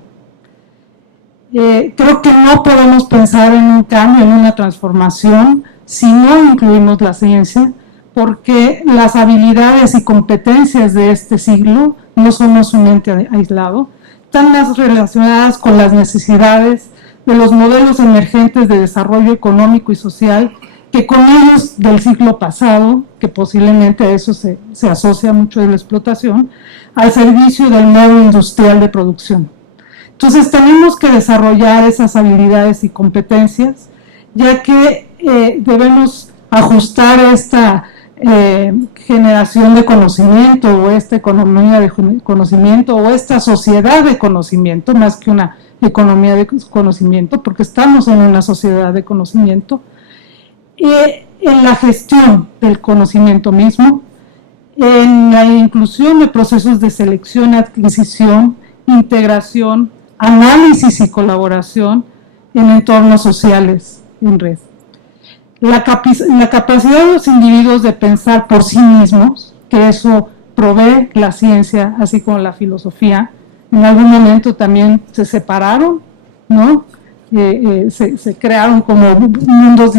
Creo que no podemos pensar en un cambio, en una transformación, si no incluimos la ciencia, porque las habilidades y competencias de este siglo no somos un ente aislado, están más relacionadas con las necesidades de los modelos emergentes de desarrollo económico y social que con ellos del siglo pasado, que posiblemente a eso se asocia mucho de la explotación, al servicio del modo industrial de producción. Entonces tenemos que desarrollar esas habilidades y competencias, ya que debemos ajustar esta generación de conocimiento o esta economía de conocimiento o esta sociedad de conocimiento, más que una economía de conocimiento, porque estamos en una sociedad de conocimiento, en la gestión del conocimiento mismo, en la inclusión de procesos de selección, adquisición, integración, análisis y colaboración en entornos sociales en red. La capacidad de los individuos de pensar por sí mismos, que eso provee la ciencia, así como la filosofía, en algún momento también se separaron, ¿no? Se crearon como mundos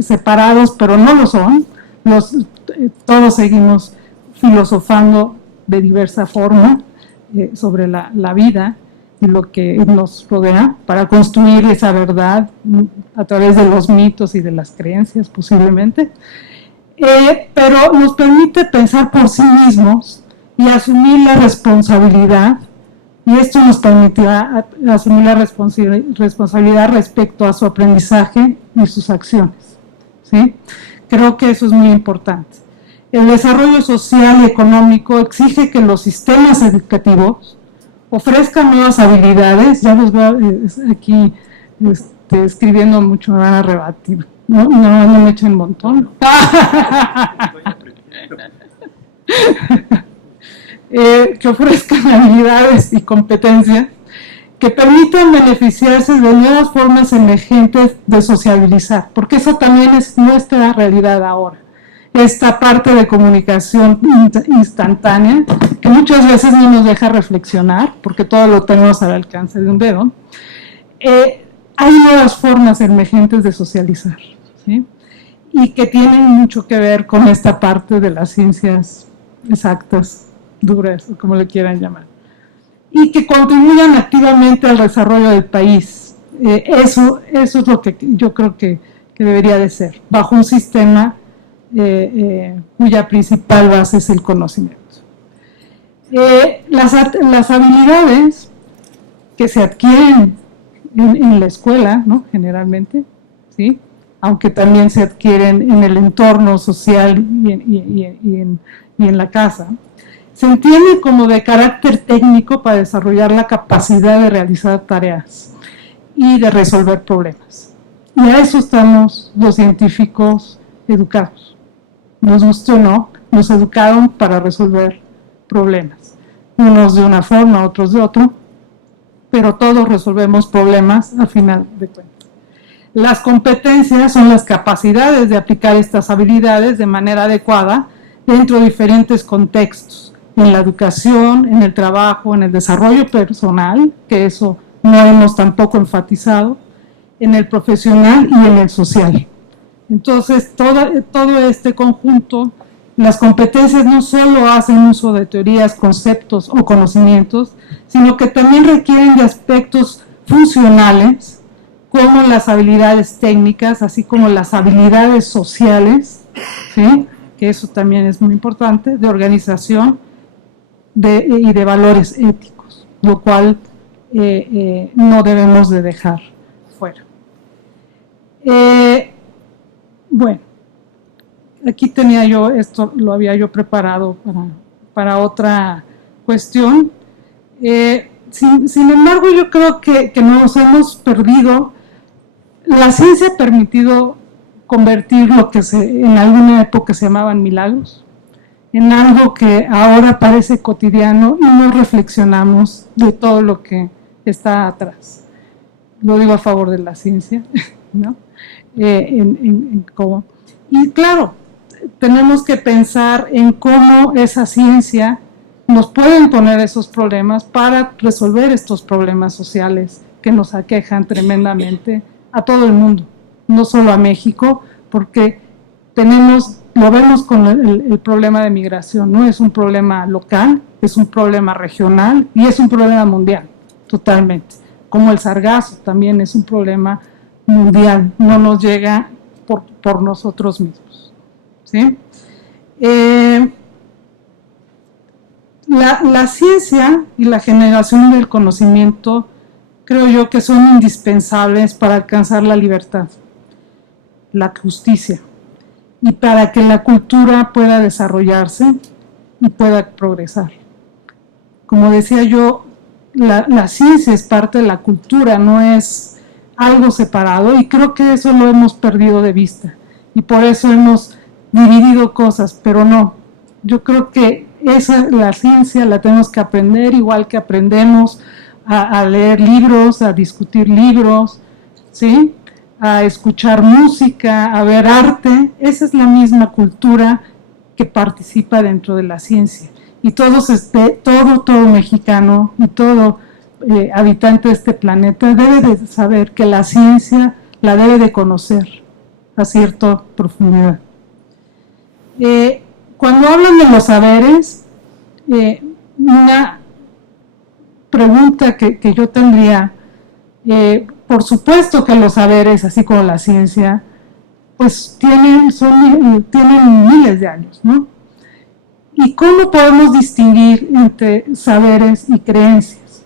separados, pero no lo son. Todos seguimos filosofando de diversa forma sobre la vida y lo que nos rodea para construir esa verdad a través de los mitos y de las creencias posiblemente, pero nos permite pensar por sí mismos y asumir la responsabilidad, y esto nos permitirá asumir la responsabilidad respecto a su aprendizaje y sus acciones, ¿sí? Creo que eso es muy importante. El desarrollo social y económico exige que los sistemas educativos ofrezcan nuevas habilidades. Ya los veo aquí escribiendo mucho, me van a rebatir. No me echen un montón. Que ofrezcan habilidades y competencias que permitan beneficiarse de nuevas formas emergentes de sociabilizar, porque eso también es nuestra realidad ahora. Esta parte de comunicación instantánea, que muchas veces no nos deja reflexionar, porque todo lo tenemos al alcance de un dedo, hay nuevas formas emergentes de socializar, ¿sí? Y que tienen mucho que ver con esta parte de las ciencias exactas, duras, o como le quieran llamar, y que contribuyan activamente al desarrollo del país. Eso es lo que yo creo que debería de ser, bajo un sistema cuya principal base es el conocimiento. Las habilidades que se adquieren en la escuela, ¿no? Generalmente, ¿sí? Aunque también se adquieren en el entorno social y en la casa, se entiende como de carácter técnico para desarrollar la capacidad de realizar tareas y de resolver problemas. Y a eso estamos los científicos educados. Nos guste o no, nos educaron para resolver problemas. Unos de una forma, otros de otra, pero todos resolvemos problemas al final de cuentas. Las competencias son las capacidades de aplicar estas habilidades de manera adecuada dentro de diferentes contextos, en la educación, en el trabajo, en el desarrollo personal, que eso no hemos tampoco enfatizado, en el profesional y en el social. Entonces, todo este conjunto, las competencias no solo hacen uso de teorías, conceptos o conocimientos, sino que también requieren de aspectos funcionales, como las habilidades técnicas, así como las habilidades sociales, ¿sí? Que eso también es muy importante, de organización y de valores éticos, lo cual no debemos de dejar fuera. Bueno, aquí tenía yo, esto lo había yo preparado para otra cuestión. Sin embargo, yo creo que nos hemos perdido. La ciencia ha permitido convertir lo que en alguna época se llamaban milagros en algo que ahora parece cotidiano y no reflexionamos de todo lo que está atrás. Lo digo a favor de la ciencia, ¿no? Cómo. Y claro, tenemos que pensar en cómo esa ciencia nos puede imponer esos problemas para resolver estos problemas sociales que nos aquejan tremendamente a todo el mundo, no solo a México, porque tenemos lo vemos con el problema de migración, ¿no? Es un problema local, es un problema regional y es un problema mundial, totalmente. Como el sargazo también es un problema mundial, no nos llega por nosotros mismos, ¿sí? La ciencia y la generación del conocimiento creo yo que son indispensables para alcanzar la libertad, la justicia y para que la cultura pueda desarrollarse y pueda progresar. Como decía yo, la ciencia es parte de la cultura, no es algo separado, y creo que eso lo hemos perdido de vista y por eso hemos dividido cosas, pero no. Yo creo que la ciencia la tenemos que aprender igual que aprendemos a leer libros, a discutir libros, ¿sí? A escuchar música, a ver arte. Esa es la misma cultura que participa dentro de la ciencia. Y todo mexicano y todo habitante de este planeta debe de saber que la ciencia la debe de conocer a cierta profundidad. Cuando hablan de los saberes, una pregunta que yo tendría, por supuesto que los saberes, así como la ciencia, pues tienen miles de años, ¿no? ¿Y cómo podemos distinguir entre saberes y creencias?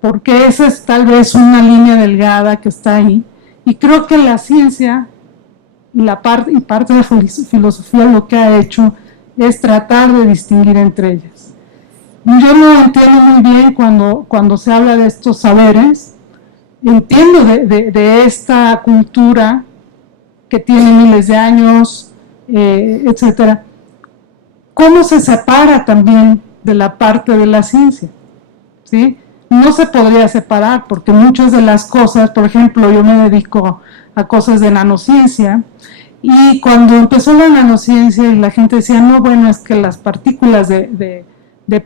Porque esa es tal vez una línea delgada que está ahí, y creo que la ciencia y parte de la filosofía lo que ha hecho es tratar de distinguir entre ellas. Yo no entiendo muy bien cuando se habla de estos saberes, entiendo de esta cultura que tiene miles de años, etcétera. ¿Cómo se separa también de la parte de la ciencia? ¿Sí? No se podría separar porque muchas de las cosas, por ejemplo, yo me dedico a cosas de nanociencia, y cuando empezó la nanociencia y la gente decía, no, bueno, es que las partículas de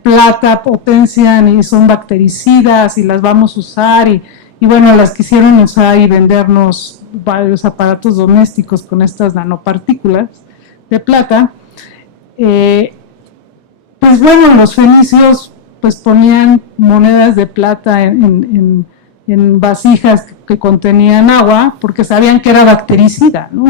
plata potencian y son bactericidas y las vamos a usar, y bueno, las quisieron usar y vendernos varios aparatos domésticos con estas nanopartículas de plata. Pues bueno, los fenicios pues ponían monedas de plata en vasijas que contenían agua porque sabían que era bactericida, ¿no?